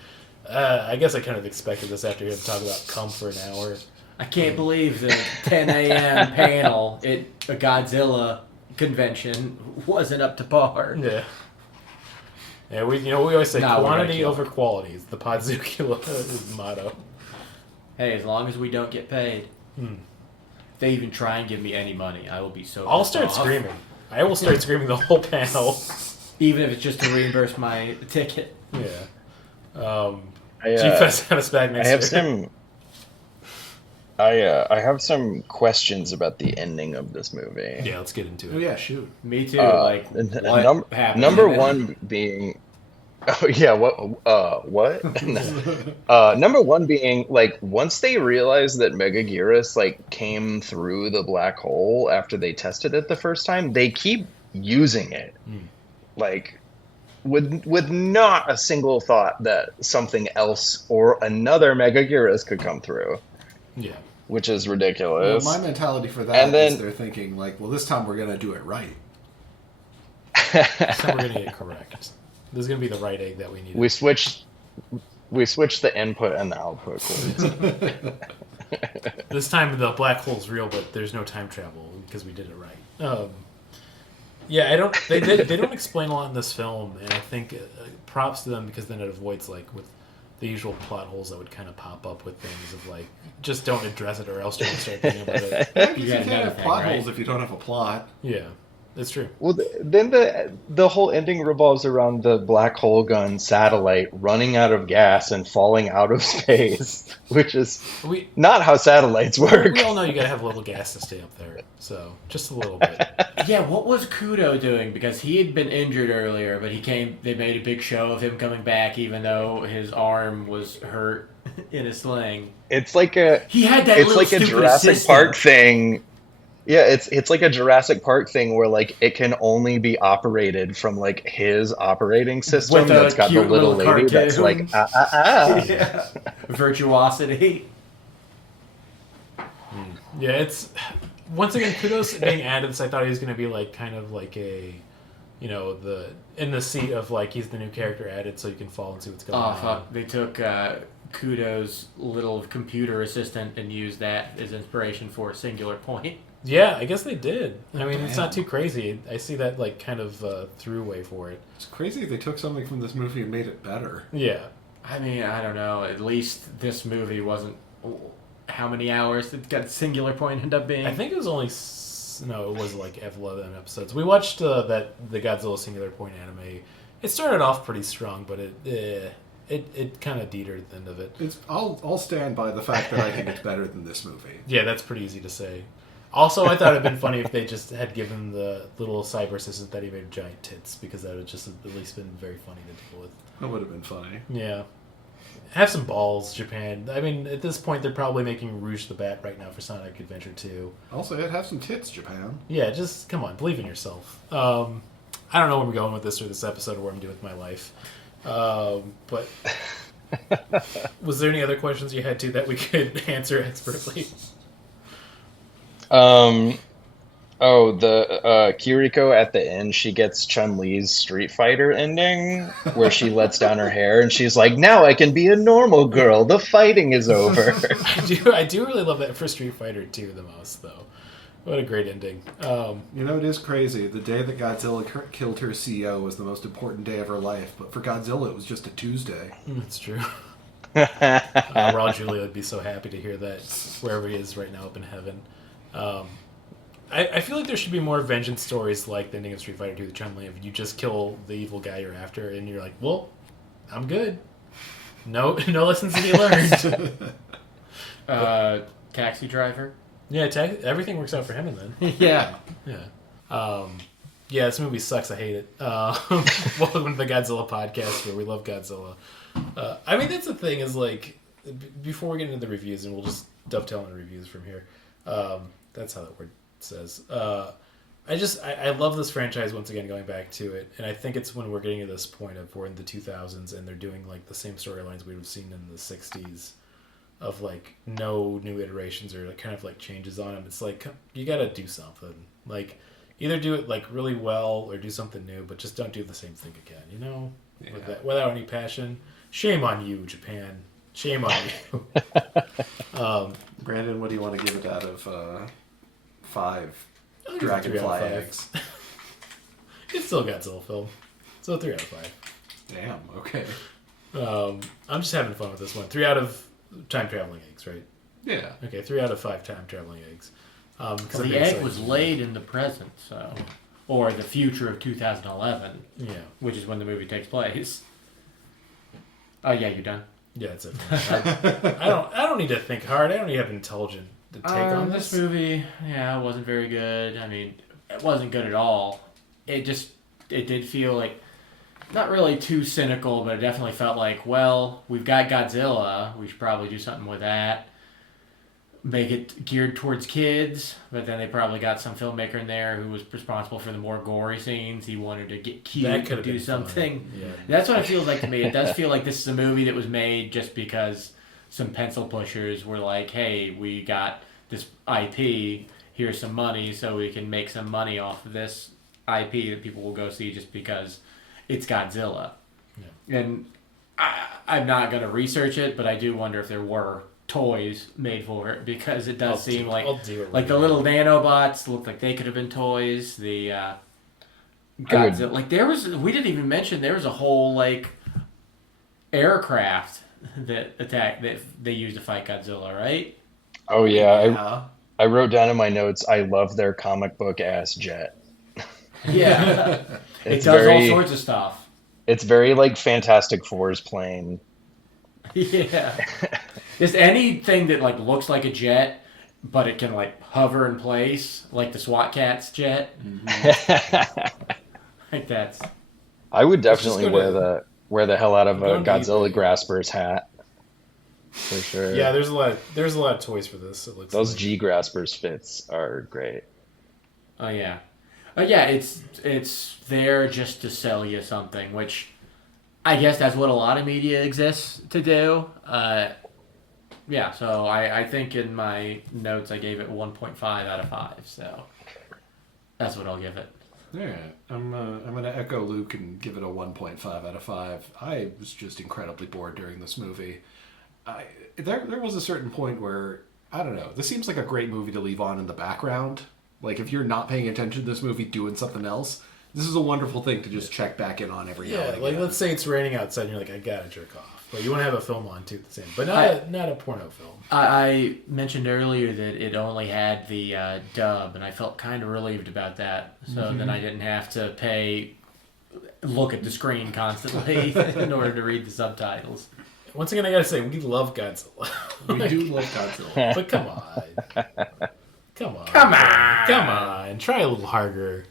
I guess I kind of expected this after hearing them talk about cum for an hour. I can't believe the 10 a.m. panel at a Godzilla convention wasn't up to par. Yeah. Yeah, we always say Nah, quantity over quality is the Podzooky motto. Hey, as long as we don't get paid. If they even try and give me any money, I will be so I'll pissed start off. screaming. I will start screaming the whole panel. Even if it's just to reimburse my ticket. Yeah. G-Fest had us back next year. I have some questions about the ending of this movie. Yeah, let's get into it. Oh yeah, shoot. Me too. What happened? Number one being, oh yeah, what? Number one being like once they realized that Megaguirus like came through the black hole after they tested it the first time, they keep using it, like with not a single thought that something else or another Megaguirus could come through. Yeah. Which is ridiculous. Well, my mentality for that is they're thinking, like, well, this time we're going to do it right. This time we're going to get it correct. This is going to be the right egg that we need. We switched the input and the output cords. This time the black hole's real, but there's no time travel because we did it right. Yeah, they don't explain a lot in this film, and I think props to them because then it avoids like with the usual plot holes that would kind of pop up with things of like, just don't address it or else don't start thinking about it. You can't have plot holes if you don't have a plot. Yeah, that's true. Well, then the whole ending revolves around the black hole gun satellite running out of gas and falling out of space, which is not how satellites work. We all know you gotta have a little gas to stay up there, so just a little bit. Yeah, what was Kudo doing? Because he had been injured earlier, but they made a big show of him coming back even though his arm was hurt in a sling. It's like a Jurassic assistant. Park thing. Yeah, it's like a Jurassic Park thing where like it can only be operated from like his operating system that's got the little lady cartoon. that's like Yeah. Virtuosity. Yeah, it's once again kudos being added to this. I thought he was going to be like kind of like a, in the seat of like he's the new character added, so you can follow and see what's going on. Oh fuck! They took Kudo's little computer assistant and used that as inspiration for Singular Point. Yeah, I guess they did. I mean, it's not too crazy. I see that like kind of throughway for it. It's crazy they took something from this movie and made it better. Yeah. I mean, I don't know. At least this movie wasn't. How many hours did Singular Point end up being? I think it was only it was like 11 episodes. We watched the Godzilla Singular Point anime. It started off pretty strong, but it kind of detered at the end of it. I'll stand by the fact that I think it's better than this movie. Yeah, that's pretty easy to say. Also, I thought it'd been funny if they just had given the little cyber assistant that he made giant tits, because that would just at least been very funny to deal with. That would have been funny. Yeah. Have some balls, Japan. I mean, at this point, they're probably making Rouge the Bat right now for Sonic Adventure 2. Also, it'd have some tits, Japan. Yeah, just, come on, believe in yourself. I don't know where we're going with this or this episode or what I'm doing with my life. But Was there any other questions you had too that we could answer expertly? The Kiriko at the end, she gets Chun-Li's Street Fighter ending where she lets down her hair and she's like, "Now I can be a normal girl. The fighting is over." I do really love that for Street Fighter 2 the most, though. What a great ending. It is crazy. The day that Godzilla killed her CEO was the most important day of her life, but for Godzilla, it was just a Tuesday. That's true. Raw Julia would be so happy to hear that wherever he is right now up in heaven. I feel like there should be more vengeance stories like the ending of Street Fighter 2, the Chun-Li, if you just kill the evil guy you're after, and you're like, well, I'm good. No lessons to be learned. Taxi Driver. Yeah, everything works out for him in then. Yeah. Yeah, this movie sucks. I hate it. Welcome to the Godzilla podcast where we love Godzilla. That's the thing is, like, before we get into the reviews, and we'll just dovetail on reviews from here. That's how that word says. I love this franchise once again, going back to it, and I think it's when we're getting to this point of we're in the 2000s and they're doing like the same storylines we would have seen in the 60s of like no new iterations or like kind of like changes on them. It's like you got to do something, like either do it like really well or do something new, but just don't do the same thing again. Without any passion. Shame on you, Japan. Shame on you. Brandon, what do you want to give it out of 5 I'll give it dragonfly 3 out of 5. eggs? It's still a Godzilla film, so 3 out of 5. Damn. Okay. I'm just having fun with this one. 3 out of time traveling eggs, right? Yeah. Okay, 3 out of 5 time traveling eggs. So the egg was laid in the present, so or the future of 2011. Yeah, which is when the movie takes place. Oh yeah, you're done. Yeah, that's it. I don't need to think hard. I don't need to have intelligent to take on this movie. Yeah, it wasn't very good. I mean, it wasn't good at all. It did feel like not really too cynical, but it definitely felt like, well, we've got Godzilla. We should probably do something with that. Make it geared towards kids, but then they probably got some filmmaker in there who was responsible for the more gory scenes. He wanted to get cute and do something. Yeah. That's what it feels like to me. It does feel like this is a movie that was made just because some pencil pushers were like, hey, we got this IP, here's some money so we can make some money off of this IP that people will go see just because it's Godzilla. Yeah. And I'm not going to research it, but I do wonder if there were toys made for it, because it does seem like the little nanobots look like they could have been toys. The Godzilla, like we didn't even mention there was a whole like aircraft that they used to fight Godzilla, right? Oh yeah. I wrote down in my notes, I love their comic book ass jet. Yeah. It does all sorts of stuff. It's very like Fantastic Four's plane. Yeah. Just anything that like looks like a jet, but it can like hover in place, like the SWAT Cat's jet. Mm-hmm. Like that's. I would definitely wear the hell out of a Godzilla Grasper's hat. For sure. Yeah, there's a lot of toys for this. It looks those G Graspers fits are great. Oh yeah. It's there just to sell you something, which I guess that's what a lot of media exists to do. Yeah, so I think in my notes I gave it 1.5 out of 5, so that's what I'll give it. Yeah, I'm going to echo Luke and give it a 1.5 out of 5. I was just incredibly bored during this movie. There was a certain point where, I don't know, this seems like a great movie to leave on in the background. Like, if you're not paying attention to this movie doing something else, this is a wonderful thing to just check back in on every now and again. Like, let's say it's raining outside and you're like, I gotta jerk off. But you want to have a film on, too, at the same. But not a porno film. I mentioned earlier that it only had the dub, and I felt kind of relieved about that. So then I didn't have to look at the screen constantly in order to read the subtitles. Once again, I gotta say, we love Godzilla. We do love Godzilla. But come on. Come on. Try a little harder.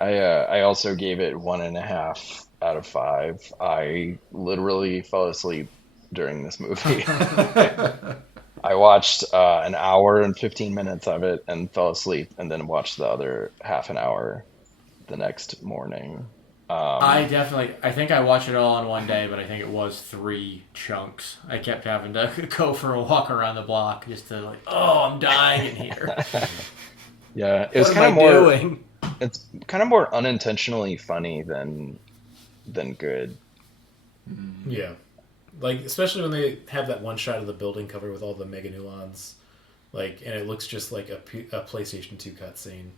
I also gave it 1.5 out of 5. I literally fell asleep during this movie. I watched an hour and 15 minutes of it and fell asleep, and then watched the other half an hour the next morning. I think I watched it all in one day, but I think it was 3 chunks. I kept having to go for a walk around the block just to I'm dying in here. Yeah, it was kind of more. It's kind of more unintentionally funny than good. Yeah, especially when they have that one shot of the building covered with all the Meganuons. And it looks just like a PlayStation 2 cutscene.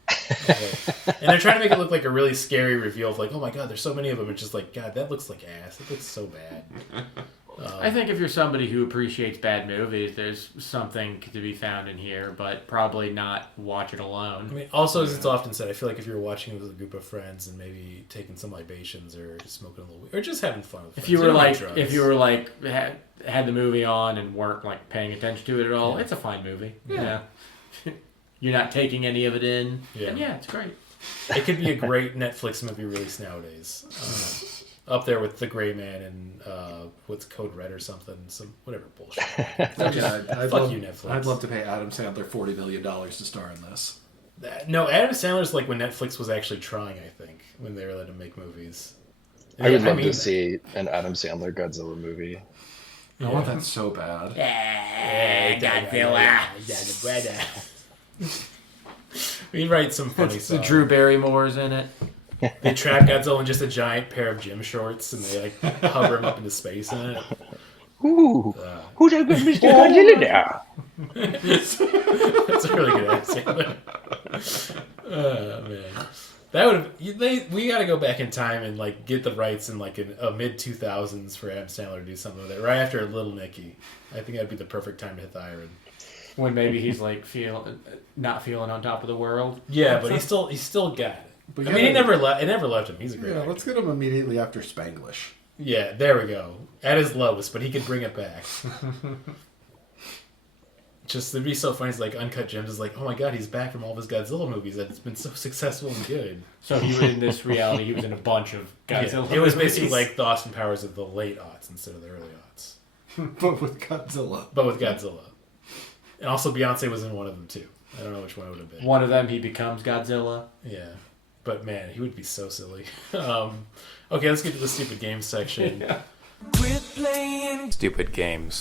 And they're trying to make it look like a really scary reveal of oh my god, there's so many of them. It's just God, that looks like ass. It looks so bad. I think if you're somebody who appreciates bad movies, there's something to be found in here, but probably not watch it alone. I mean, also, as it's often said, I feel like if you're watching it with a group of friends and maybe taking some libations or smoking a little weed, or just having fun with friends. If you were had the movie on and weren't paying attention to it at all, it's a fine movie. Yeah. You're not taking any of it in. Yeah. And it's great. It could be a great Netflix movie release nowadays. Up there with The Gray Man and what's Code Red or something, some whatever bullshit. Fuck you, Netflix. I'd love to pay Adam Sandler $40 million to star in this. No, Adam Sandler's when Netflix was actually trying. I think when they were letting him make movies. I would love to see an Adam Sandler Godzilla movie. I want that so bad. Godzilla. We'd write some funny songs. Drew Barrymore's in it. They trap Godzilla in just a giant pair of gym shorts, and they hover him up into space in it. Ooh, who's that good Mr. Godzilla now? That's a really good accent. Oh man, that would we got to go back in time and get the rights in a mid 2000s for Adam Sandler to do something with it right after Little Nicky. I think that'd be the perfect time to hit the iron. When maybe he's not feeling on top of the world. Yeah, but he's still got it. But it never left him. He's a great actor. Let's get him immediately after Spanglish. Yeah, there we go. At his lowest, but he could bring it back. Just, it'd be so funny. It's Uncut Gems is oh my god, he's back from all of his Godzilla movies that's been so successful and good. So he was in this reality, he was in a bunch of Godzilla movies. It was basically the Austin Powers of the late aughts instead of the early aughts. But with Godzilla. And also Beyonce was in one of them too. I don't know which one it would have been. One of them, he becomes Godzilla. Yeah. But man, he would be so silly. Okay, let's get to the stupid games section. Yeah. Quit playing stupid games.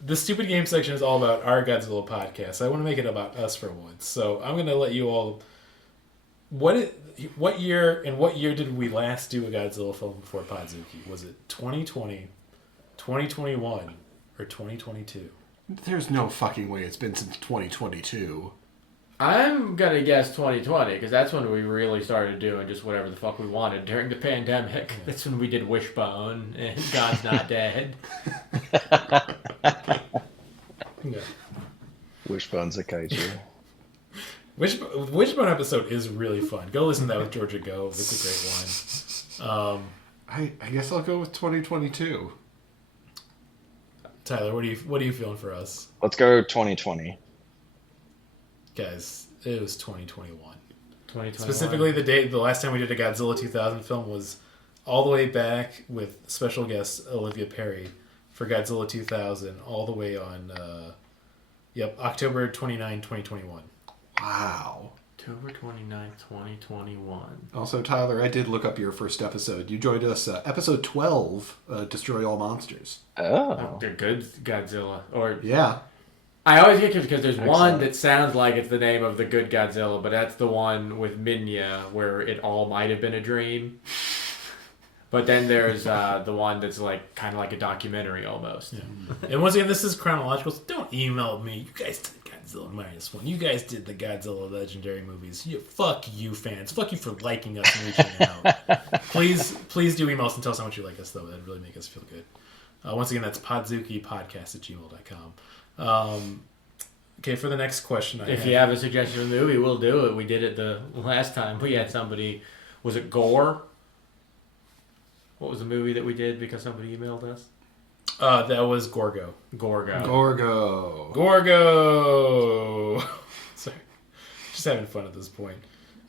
The stupid game section is all about our Godzilla podcast. I want to make it about us for once. So I'm going to let you all... What year did we last do a Godzilla film before Podzooky? Was it 2020, 2021, or 2022? There's no fucking way it's been since 2022. I'm going to guess 2020, because that's when we really started doing just whatever the fuck we wanted during the pandemic. Yeah. That's when we did Wishbone and God's Not Dead. Yeah. Wishbone's a kaiju. Wishbone episode is really fun. Go listen to that with Georgia Gove. It's a great one. I guess I'll go with 2022. Tyler, what are you feeling for us? Let's go 2020. Guys, it was 2021. 2021. Specifically, the last time we did a Godzilla 2000 film was all the way back with special guest Olivia Perry for Godzilla 2000, all the way on, October 29, 2021. Wow. October 29th, 2021. Also, Tyler, I did look up your first episode. You joined us, episode 12, Destroy All Monsters. Oh. The good Godzilla. Yeah. I always get confused because there's one that sounds like it's the name of the good Godzilla, but that's the one with Minya where it all might have been a dream. But then there's the one that's kind of like a documentary almost. Yeah. And once again, this is chronological, so don't email me. You guys did Godzilla -1. You guys did the Godzilla Legendary movies. Fuck you, fans. Fuck you for liking us and reaching out. Please do email us and tell us how much you like us, though. That'd really make us feel good. Once again, that's podzookipodcast@gmail.com. Okay, for the next question, if you have a suggestion of a movie, we'll do it. We did it the last time. We had somebody, was it Gore? What was the movie that we did because somebody emailed us? That was Gorgo. Gorgo. Sorry. Just having fun at this point.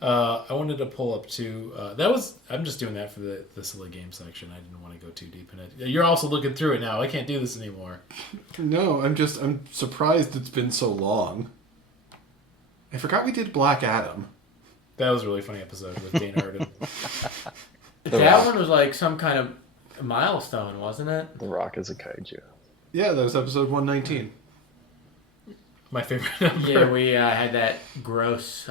I wanted to pull up two. I'm just doing that for the silly game section. I didn't want to go too deep in it. You're also looking through it now. I can't do this anymore. No, I'm surprised it's been so long. I forgot we did Black Adam. That was a really funny episode with Dana Arden. That one was like some kind of milestone, wasn't it? The Rock is a kaiju. Yeah, that was episode 119. My favorite number. Yeah, we had that gross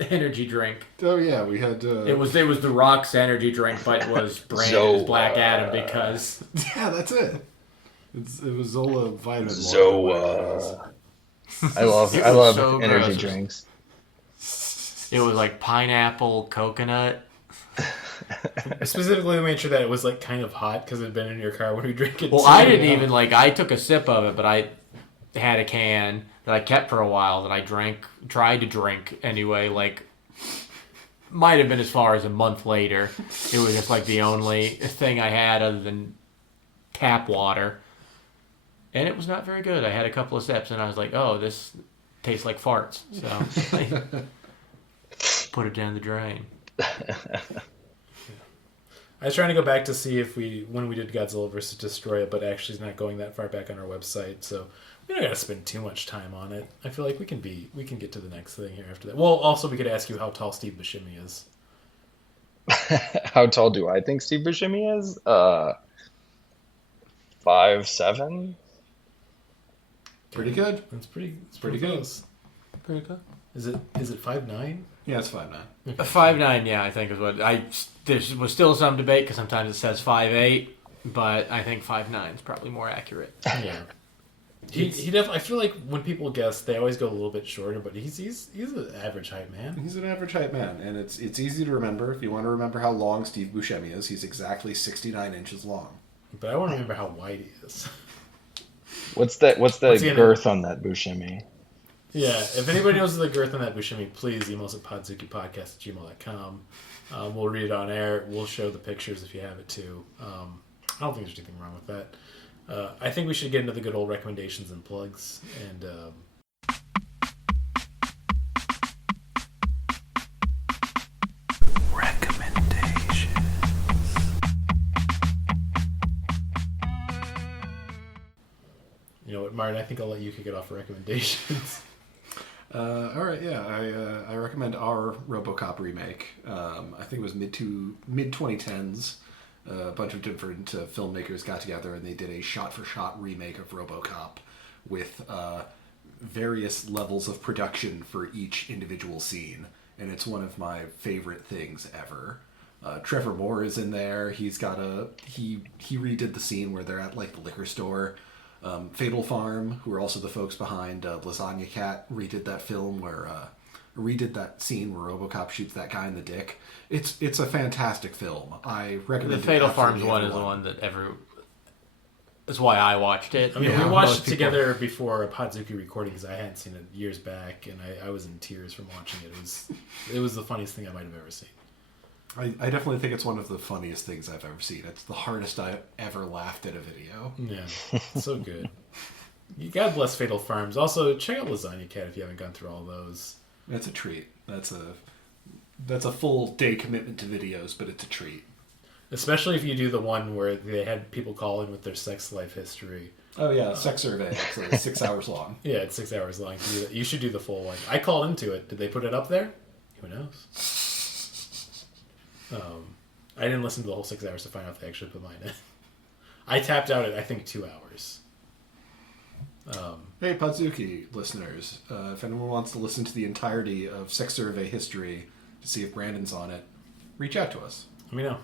energy drink. Oh yeah, we had. It was the Rock's energy drink, but it was branded as Black Adam because. Yeah, that's it. It was Zola vitamin. Zoa. I love so energy gross. drinks. It was like pineapple, coconut. Specifically, we made sure that it was like kind of hot because it had been in your car when we drank it. Well, I didn't even I took a sip of it, but I had a can that I kept for a while that I tried to drink anyway. Like, might have been as far as a month later. It was just like the only thing I had other than tap water, and it was not very good. I had a couple of sips, and I was like, "Oh, this tastes like farts." So I put it down the drain. I was trying to go back to see if when we did Godzilla vs. Destroy It, but actually it's not going that far back on our website, so we don't gotta spend too much time on it. I feel like we can get to the next thing here after that. Well, also we could ask you how tall Steve Buscemi is. How tall do I think Steve Buscemi is? 5'7". Pretty good. That's pretty Pretty good. close. Pretty good. Is it 5'9"? Yeah, it's 5'9". 5'9", yeah, I think is what there was still some debate because sometimes it says 5'8", but I think 5'9" is probably more accurate. Yeah. He definitely. I feel like when people guess, they always go a little bit shorter, but he's an average height man. He's an average height man, and it's easy to remember. If you want to remember how long Steve Buscemi is, he's exactly 69 inches long. But I want to remember how wide he is. What's the girth on that Buscemi? Yeah, if anybody knows the girth on that Buscemi, please email us at podzookipodcast@gmail.com. We'll read it on air. We'll show the pictures if you have it too. I don't think there's anything wrong with that. I think we should get into the good old recommendations and plugs. And recommendations. You know what, Martin? I think I'll let you kick it off for recommendations. All right, yeah, I recommend our Robocop remake. I think it was mid 2010s. A bunch of different filmmakers got together and they did a shot-for-shot remake of Robocop with various levels of production for each individual scene, and it's one of my favorite things ever. Trevor Moore is in there. He redid the scene where they're at like the liquor store. Fatal Farm, who are also the folks behind Lasagna Cat, redid that scene where Robocop shoots that guy in the dick. It's a fantastic film. I recommend the Fatal it. Farms one is the one that that's why I watched it. I mean, we watched it together before a Podzooky recording because I hadn't seen it years back, and I was in tears from watching it. It was the funniest thing I might have ever seen. I definitely think it's one of the funniest things I've ever seen. It's the hardest I've ever laughed at a video. Yeah, so good. God bless Fatal Farms. Also, check out Lasagna Cat if you haven't gone through all those. That's a treat. That's a full day commitment to videos, but it's a treat. Especially if you do the one where they had people call in with their sex life history. Oh yeah, sex survey. It's 6 hours long. Yeah, it's 6 hours long. You should do the full one. I called into it. Did they put it up there? Who knows? I didn't listen to the whole 6 hours to find out if they actually put mine in. I tapped out at, I think, 2 hours. Hey, Podzooky listeners, if anyone wants to listen to the entirety of Sex Survey history to see if Brandon's on it, reach out to us. Let me know.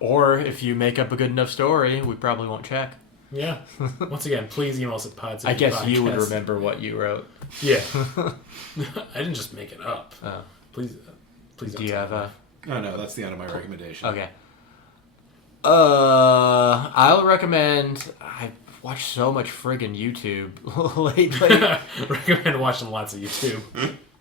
Or if you make up a good enough story, we probably won't check. Yeah. Once again, please email us at Podzooky. I guess you would remember what you wrote. Yeah. I didn't just make it up. Please don't. Do you have a... Oh no, that's the end of my recommendation. Okay. I'll recommend... I've watched so much friggin' YouTube lately. Recommend watching lots of YouTube.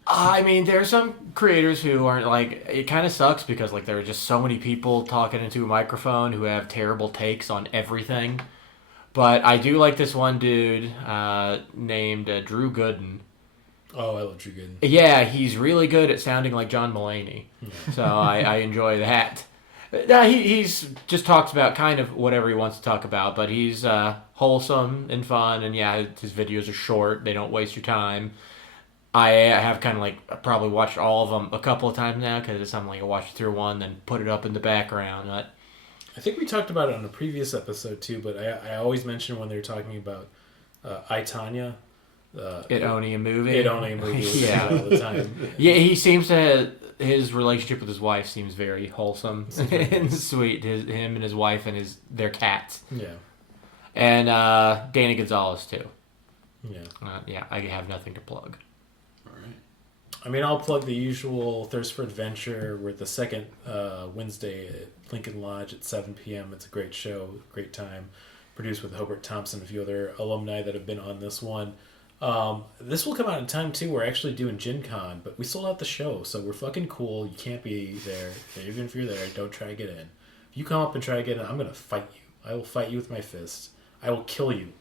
I mean, there's some creators who aren't like... It kind of sucks because like there are just so many people talking into a microphone who have terrible takes on everything. But I do like this one dude named Drew Gooden. Oh, I love Drew Gooden. Yeah, he's really good at sounding like John Mulaney. Yeah. So I enjoy that. He's just talks about kind of whatever he wants to talk about, but he's wholesome and fun, and yeah, his videos are short. They don't waste your time. I have kind of like probably watched all of them a couple of times now because it's something like I watched through one, then put it up in the background. But I think we talked about it on a previous episode too, but I always mention when they were talking about I, Tonya. It Only a Movie. It Only a Movie. Yeah. All the time. Yeah, he seems to... His relationship with his wife seems very wholesome and sweet. Him and his wife and their cats. Yeah. And Danny Gonzalez, too. Yeah. Yeah, I have nothing to plug. All right. I mean, I'll plug the usual Thirst for Adventure. We're the second Wednesday at Lincoln Lodge at 7 p.m. It's a great show, great time. Produced with Hobart Thompson and a few other alumni that have been on this one. This will come out in time too. We're actually doing Gen Con, but we sold out the show, so we're fucking cool. You can't be there. Even if you're there, don't try to get in. If you come up and try to get in, I'm gonna fight you. I will fight you with my fist. I will kill you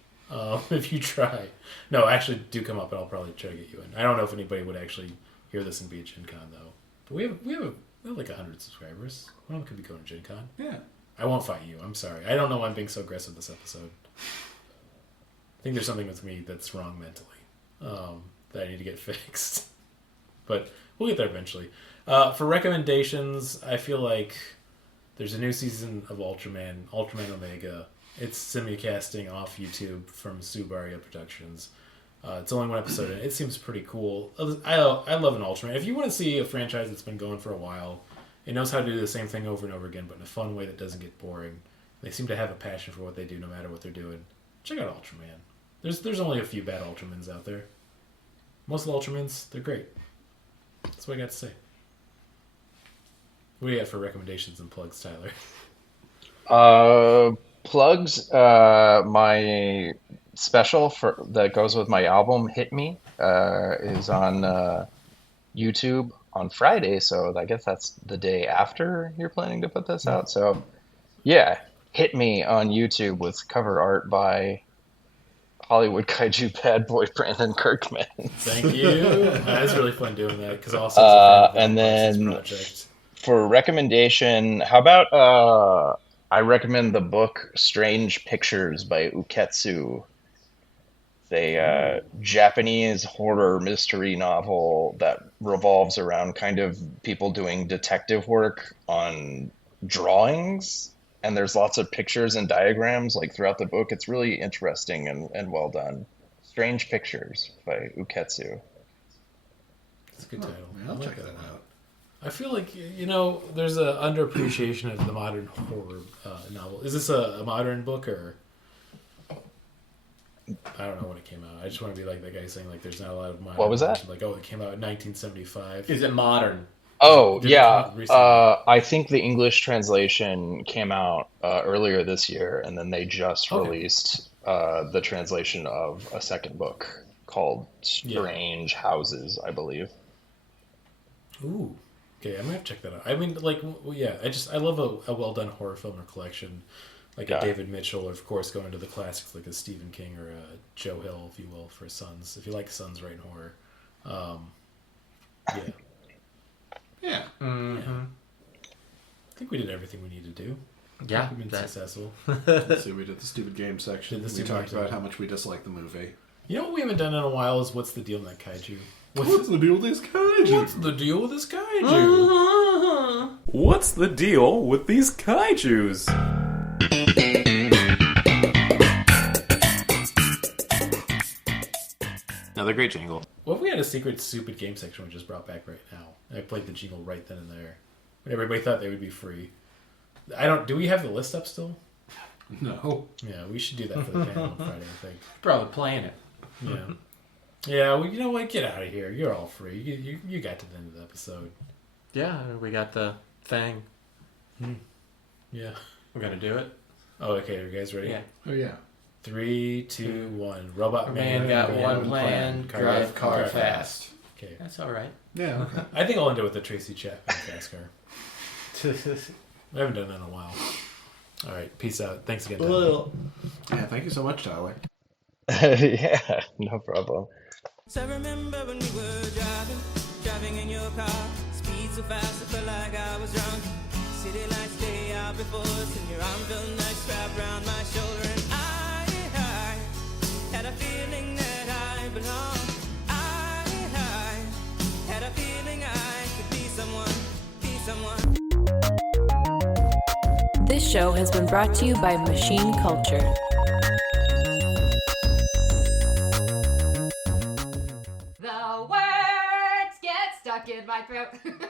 if you try. No, actually, do come up and I'll probably try to get you in. I don't know if anybody would actually hear this and be at Gen Con though. But we have like 100 subscribers. One of them could be going to Gen Con. Yeah. I won't fight you. I'm sorry. I don't know why I'm being so aggressive this episode. I think there's something with me that's wrong mentally that I need to get fixed. But we'll get there eventually. For recommendations, I feel like there's a new season of Ultraman Omega. It's simulcasting off YouTube from Subaria Productions. It's only one episode, and it seems pretty cool. I love an Ultraman. If you want to see a franchise that's been going for a while, it knows how to do the same thing over and over again, but in a fun way that doesn't get boring. They seem to have a passion for what they do no matter what they're doing. Check out Ultraman. There's only a few bad Ultramans out there. Most of the Ultramans, they're great. That's what I got to say. What do you have for recommendations and plugs, Tyler? Plugs. My special that goes with my album, Hit Me, is on YouTube on Friday. So I guess that's the day after you're planning to put this out. So yeah, Hit Me on YouTube with cover art by Hollywood Kaiju bad boy Brandon Kirkman. Thank you. It's really fun doing that because also and then for recommendation, how about I recommend the book Strange Pictures by Uketsu. It's a Japanese horror mystery novel that revolves around kind of people doing detective work on drawings. And there's lots of pictures and diagrams like throughout the book. It's really interesting and well done. Strange Pictures by Uketsu. That's a good title. Yeah, I'll check that out. I feel like, there's an underappreciation of the modern horror novel. Is this a modern book or... I don't know when it came out. I just want to be like that guy saying like there's not a lot of modern... What was that? Like, it came out in 1975. Is it modern? Oh, yeah. I think the English translation came out earlier this year, and then they just released the translation of a second book called Strange Houses, I believe. Ooh. Okay, I'm going to have to check that out. I mean, like, I love a well-done horror film or collection. Like a David Mitchell, or of course going to the classics like a Stephen King or a Joe Hill, if you will, for Sons. If you like Sons writing horror. Yeah. Yeah. Mm-hmm. Yeah. I think we did everything we need to do. Yeah. We've been successful. Let's see, we did the stupid game section. Did the We stupid talked game about section. how much we dislike the movie. You know what we haven't done in a while is What's the Deal in that Kaiju? What's the deal with these kaiju? What's the deal with this Kaiju? What's the deal with these kaijus? Another great jingle. What if we had a secret stupid game section we just brought back right now? And I played the jingle right then and there. When everybody thought they would be free. Do we have the list up still? No. Yeah, we should do that for the panel on Friday, I think. Probably playing it. Yeah. Yeah, well, you know what? Get out of here. You're all free. You got to the end of the episode. Yeah, we got the thing. Yeah. We're gonna do it. Oh, okay. Are you guys ready? Yeah. Oh, yeah. 3, 2, 1. Robot Man got one plan, drive car fast. fast. Okay. That's all right. Yeah, okay. I think I'll end it with the Tracy Chapman fast car. I haven't done that in a while. All right. Peace out. Thanks again, Tyler. Yeah, thank you so much, Tyler. Yeah, no problem. So I remember when we were driving in your car, speed so fast I felt like I was drunk. City lights day out before us, and your arm felt nice wrapped around my shoulder, and I had a feeling that I belonged. I This show has been brought to you by Machine Culture. The words get stuck in my throat.